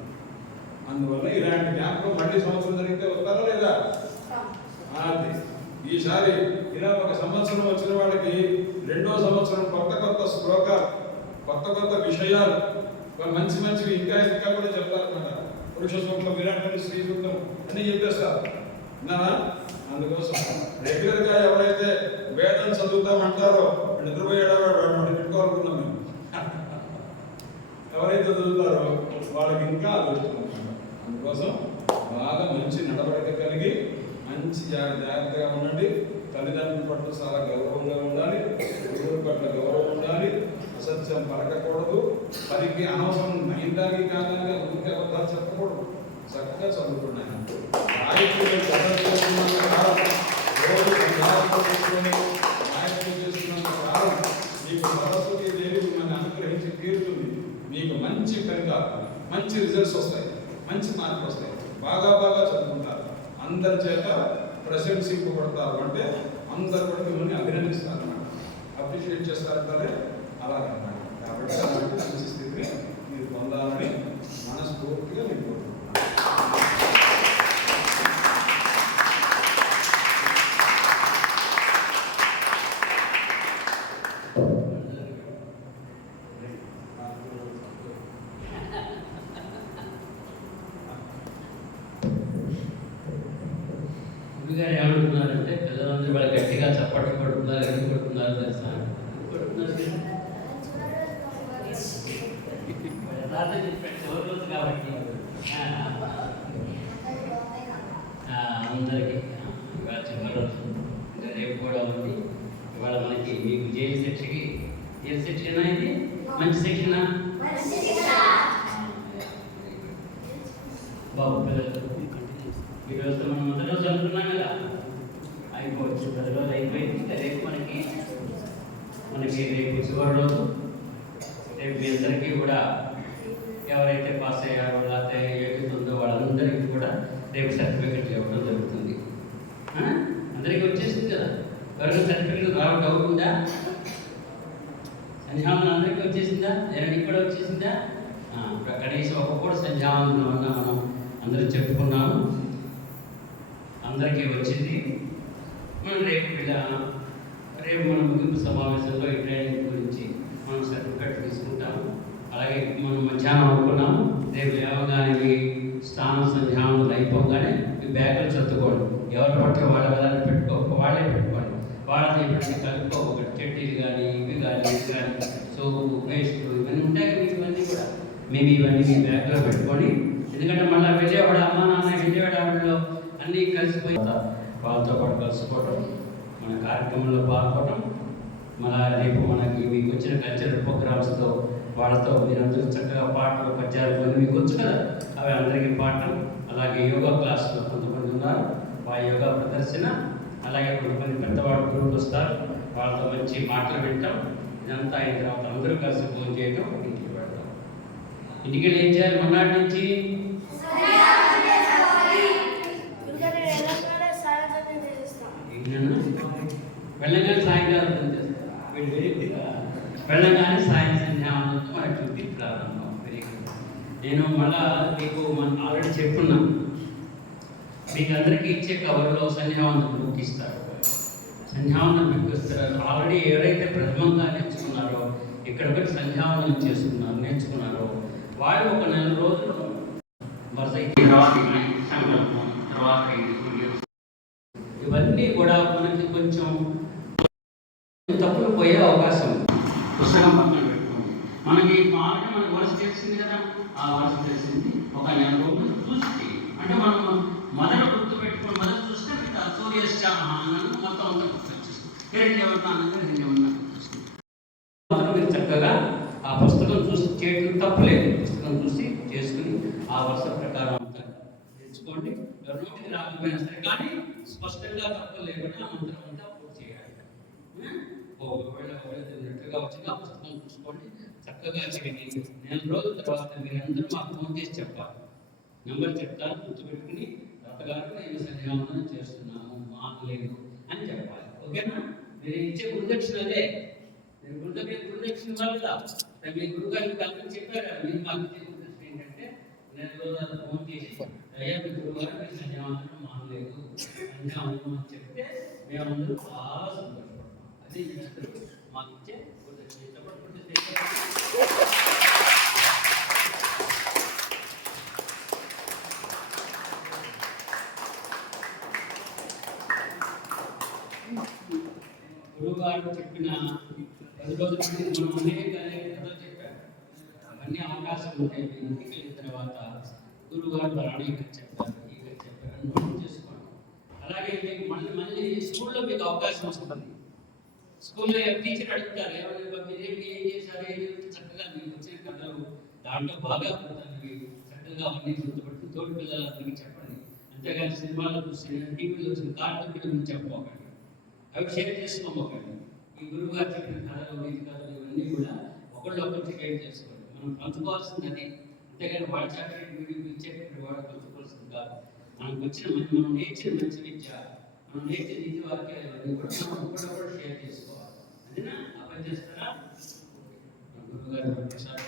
అందువల్ల ఇలాంటి క్యాంప్లో మళ్ళీ సంవత్సరం జరిగితే వస్తారా లేదా? అది ఈసారి ఇలా ఒక సంవత్సరం వచ్చిన వాళ్ళకి రెండో సంవత్సరం కొత్త కొత్త శ్లోకాలు, కొత్త కొత్త విషయాలు, మంచి మంచివి ఇంకా కూడా చెప్తారన్నమాట. పురుష సూక్తం, విరాట్, స్త్రీ సూక్తం అన్నీ చెప్పేస్తారు. అందుకోసం రెగ్యులర్గా ఎవరైతే వేదం చదువుతామంటారో నిద్రపోయేడా వాడు పెట్టుకోవాలనుకున్నాం మేము. ఎవరైతే చదువుతారో వాళ్ళకి ఇంకా అదృష్టం. అందుకోసం బాగా మంచి నడవడిక కలిగి మంచి జాగ్రత్తగా ఉండండి. తల్లిదండ్రుల పట్ల చాలా గౌరవంగా ఉండాలి, గురువుల పట్ల గౌరవం ఉండాలి, అసత్యం పలకకూడదు, పనికి అనవసరం నైందాగి కాదంగా ఊరికే అబద్ధాలు చెప్పకూడదు. చక్కగా చదువుకున్నాను. మీకు సరస్వతి దేవి మిమ్మల్ని అనుగ్రహించి తీరుతుంది. మీకు మంచి ఫలితాలు, మంచి రిజల్ట్స్ వస్తాయి, మంచి మార్కులు వస్తాయి. బాగా చదువుకుంటారు, అందరి చేత ప్రశంసింపబడతారు. అంటే అందరు కూడా మిమ్మల్ని అభినందిస్తారు అన్నమాట, అప్రిషియేట్ చేస్తారు కదా, అలాగన్నమాట. కాబట్టి అలాంటి మంచి స్థితిని మీరు పొందాలని మనస్ఫూర్తిగా మీకు కోరుకుంటున్నాను. గారు ఏమంటున్నారంటే పిల్లలందరూ వాళ్ళు గట్టిగా చప్పట్లు కొడుతున్నారు, ఎందుకు కొడుతున్నారు తెలుసా? చెప్పాడు కాబట్టి అందరికీ ఇవాళ చివరి రోజు, ఇంకా రేపు కూడా ఉంది. ఇవాళ మనకి మీకు జైలు శిక్షకి ఏ శిక్షణ ఇది? మంచి శిక్షణ బాబు. పిల్లలు ఈరోజు మనం మొదటి రోజు అనుకున్నాం కదా, అయిపోవచ్చు. 10 రోజులు అయిపోయింది. రేపు మనకి రేపు చివరి రోజు. రేపు మీ అందరికీ కూడా ఎవరైతే పాస్ అయ్యారో లేకపోతే యోగ్యత ఉందో వాళ్ళందరికీ కూడా రేపు సర్టిఫికెట్ ఇవ్వడం జరుగుతుంది. అందరికీ వచ్చేసింది కదా, ఎవరైనా సర్టిఫికెట్ రావడం డౌట్ ఉందా? సంధ్యావందనం అందరికీ వచ్చేసిందా? ఎవరికి కూడా వచ్చేసిందా? కనీసం ఒక కూడా సంధ్యావందనం అన్న మనం అందరూ చెప్పుకున్నాము, అందరికీ వచ్చింది. మనం రేపు మన ముగింపు సమావేశంలో ఈ ట్రైనింగ్ గురించి మనం సర్టిఫికెట్ తీసుకుంటాము. అలాగే మనం మధ్యాహ్నం అనుకున్నాము, రేపు లేవగానే స్నానం సంధ్యావందనం అయిపోగానే మీ బ్యాగులు చదువుకోండి. ఎవరు పట్టిన వాళ్ళ వెళ్ళాలని వాళ్ళే పెట్టుకోండి. వాళ్ళతో ఇప్పుడు కలుపుకోకూడదు. చెట్టీలు కానీ ఇవి కానీ సోపు పేస్టులు ఇవన్నీ ఉంటాయి కదా, ఇవన్నీ కూడా మేము ఇవన్నీ మీ బ్యాగ్లో పెట్టుకొని, ఎందుకంటే మళ్ళీ విజయవాడ అమ్మ నాన్న విజయవాడలో అన్నీ కలిసిపోయి వాళ్ళతో పాటు కలుసుకోవటం, మన కార్యక్రమంలో పాల్గొనడం, మళ్ళీ రేపు మనకి మీకు వచ్చిన కల్చరల్ ప్రోగ్రామ్స్తో వాళ్ళతో మీరందరూ చక్కగా పాటలు పద్యాలు మీకు వచ్చు కదా, అవి అందరికీ పాటలు. అలాగే యోగా క్లాసులో కొంతమంది ఉన్నారు, ఆ యోగా ప్రదర్శన. అలాగే కొంతమంది పెద్దవాళ్ళు గ్రూప్ వస్తారు, వాళ్ళతో మంచి మాటలు వింటాం. ఇదంతా అయిన తర్వాత అందరూ కలిసి భోజనం చేయడం, ఇంటికి వెళ్తాం. ఇంటికి వెళ్ళి ఏం చేయాలి? మొన్నటి నుంచి వెళ్ళగానే సాయంకాలం వెళ్ళగానే సంధ్యావందనంతో మన డ్యూటీ ప్రారంభం. Very good. నేను మళ్ళా మీకు ఆల్రెడీ చెప్పున్నాను, మీకు అందరికీ ఇచ్చే కవర్లో సంధ్యావందనం బుక్ ఇస్తారు. సంధ్యావందనం బుక్ ఇస్తారు. ఆల్రెడీ ఎవరైతే ప్రథమంగా నేర్చుకున్నారో, ఇక్కడ పెట్టి సంధ్యావందనం చేసుకున్నారో నేర్చుకున్నారో వాళ్ళు ఒక 4 రోజులు తర్వాత సంకల్పం, తర్వాత ఇవన్నీ కూడా మనకి కొంచెం తప్పులు పోయే అవకాశం. పుస్తకం పక్కన పెట్టుకోండి. మనకి మామూలుగా మనకు వరుస తెలిసింది కదా, ఆ వరుస తెలిసింది ఒక 4 రోజులు చూసి, అంటే మనం మొదట గుర్తు పెట్టుకొని మొదట చూస్తే సూర్యశ్చామనం మొత్తం అంతా గుర్తొచ్చేస్తుంది. మీరు చక్కగా ఆ పుస్తకం చూసి చేయడం తప్పులేదు. పుస్తకం చూసి చేసుకుని ఆ వరుస ప్రకారం అంతా తెచ్చుకోండి. నోటికి రాకపోయినా సరే కానీ స్పష్టంగా తప్పు లేకుండా మంత్రం అంతా పూర్తి చేయాలి. ఒకవేళ తిన్నట్టుగా వచ్చింది ఆ పుస్తకం చూసుకోండి, చక్కగా చేయండి. 4 రోజుల తర్వాత మీరందరూ మాకు ఫోన్ చేసి చెప్పాలి. నెంబర్ చెప్తాను, గుర్తుపెట్టుకుని రత్తగారు నేను సంధ్యావందనం చేస్తున్నాను మానలేదు అని చెప్పాలి. ఓకేనా? మీరు ఇచ్చే గురుదక్షిణ అదే. మీరు గురుదక్షిణ ఇవ్వాలి కదా. మీ గురుగారికి కలిపి చెప్పారా? మీరు మాకు ఇచ్చే గురుదక్షిణ ఏంటంటే 4 రోజులు ఫోన్ చేసి అయ్యా మీ గురుగారు మీరు సంధ్యావందనం మానలేదు సంధ్యావందనం అని చెప్తే మేమందరూ చాలా సంతోషపడతాం. అది మాకు ఇచ్చే గురుదక్షిణ. గురువుగారు చెప్పిన 10 రోజుల ముందు మనం అనేక కథలు చెప్పారు. అవన్నీ అవకాశం ఉంటాయి. మీ ఇంటికి వెళ్ళిన తర్వాత గురువుగారు అనేక చెప్పారు, ఈ కథ చెప్పారు, నోట్ చేసుకోండి. అలాగే మీకు మళ్ళీ స్కూల్లో మీకు అవకాశం వస్తుంది. స్కూల్లో టీచర్ అడుగుతారు, మీరేమి ఏం చేశారు, ఏం చక్కగా మీకు వచ్చిన కథలు దాంట్లో బాగా గుర్తుంది, చక్కగా అవన్నీ గుర్తుపెట్టి తోటి పిల్లలందరికీ చెప్పండి. అంతేగాని సినిమాలో చూసిన టీవీలో వచ్చిన కార్టూన్ గురించి చెప్పకండి, అవి షేర్ చేసుకోకండి. ఈ గురువు గారు చెప్పిన కథలు, వీటి కథలు ఇవన్నీ కూడా ఒకళ్ళొకరికి షేర్ చేసుకోండి. మనం పంచుకోవాల్సింది అది, అంతేగాని వాడు చాక్లెట్ వీడియో ఇచ్చేటప్పుడు వాడు పంచుకోవాల్సింది కాదు. మనకు వచ్చిన మనం నేర్చిన మంచి విద్య, మనం నేర్చిన నీతి వాక్యాలు ఇవన్నీ కూడా మనం ఒకళ్ళొకళ్ళు షేర్ చేసుకోవాలి. అదేనా? ఆ పని చేస్తారా? గురువు గారు ప్రసాద్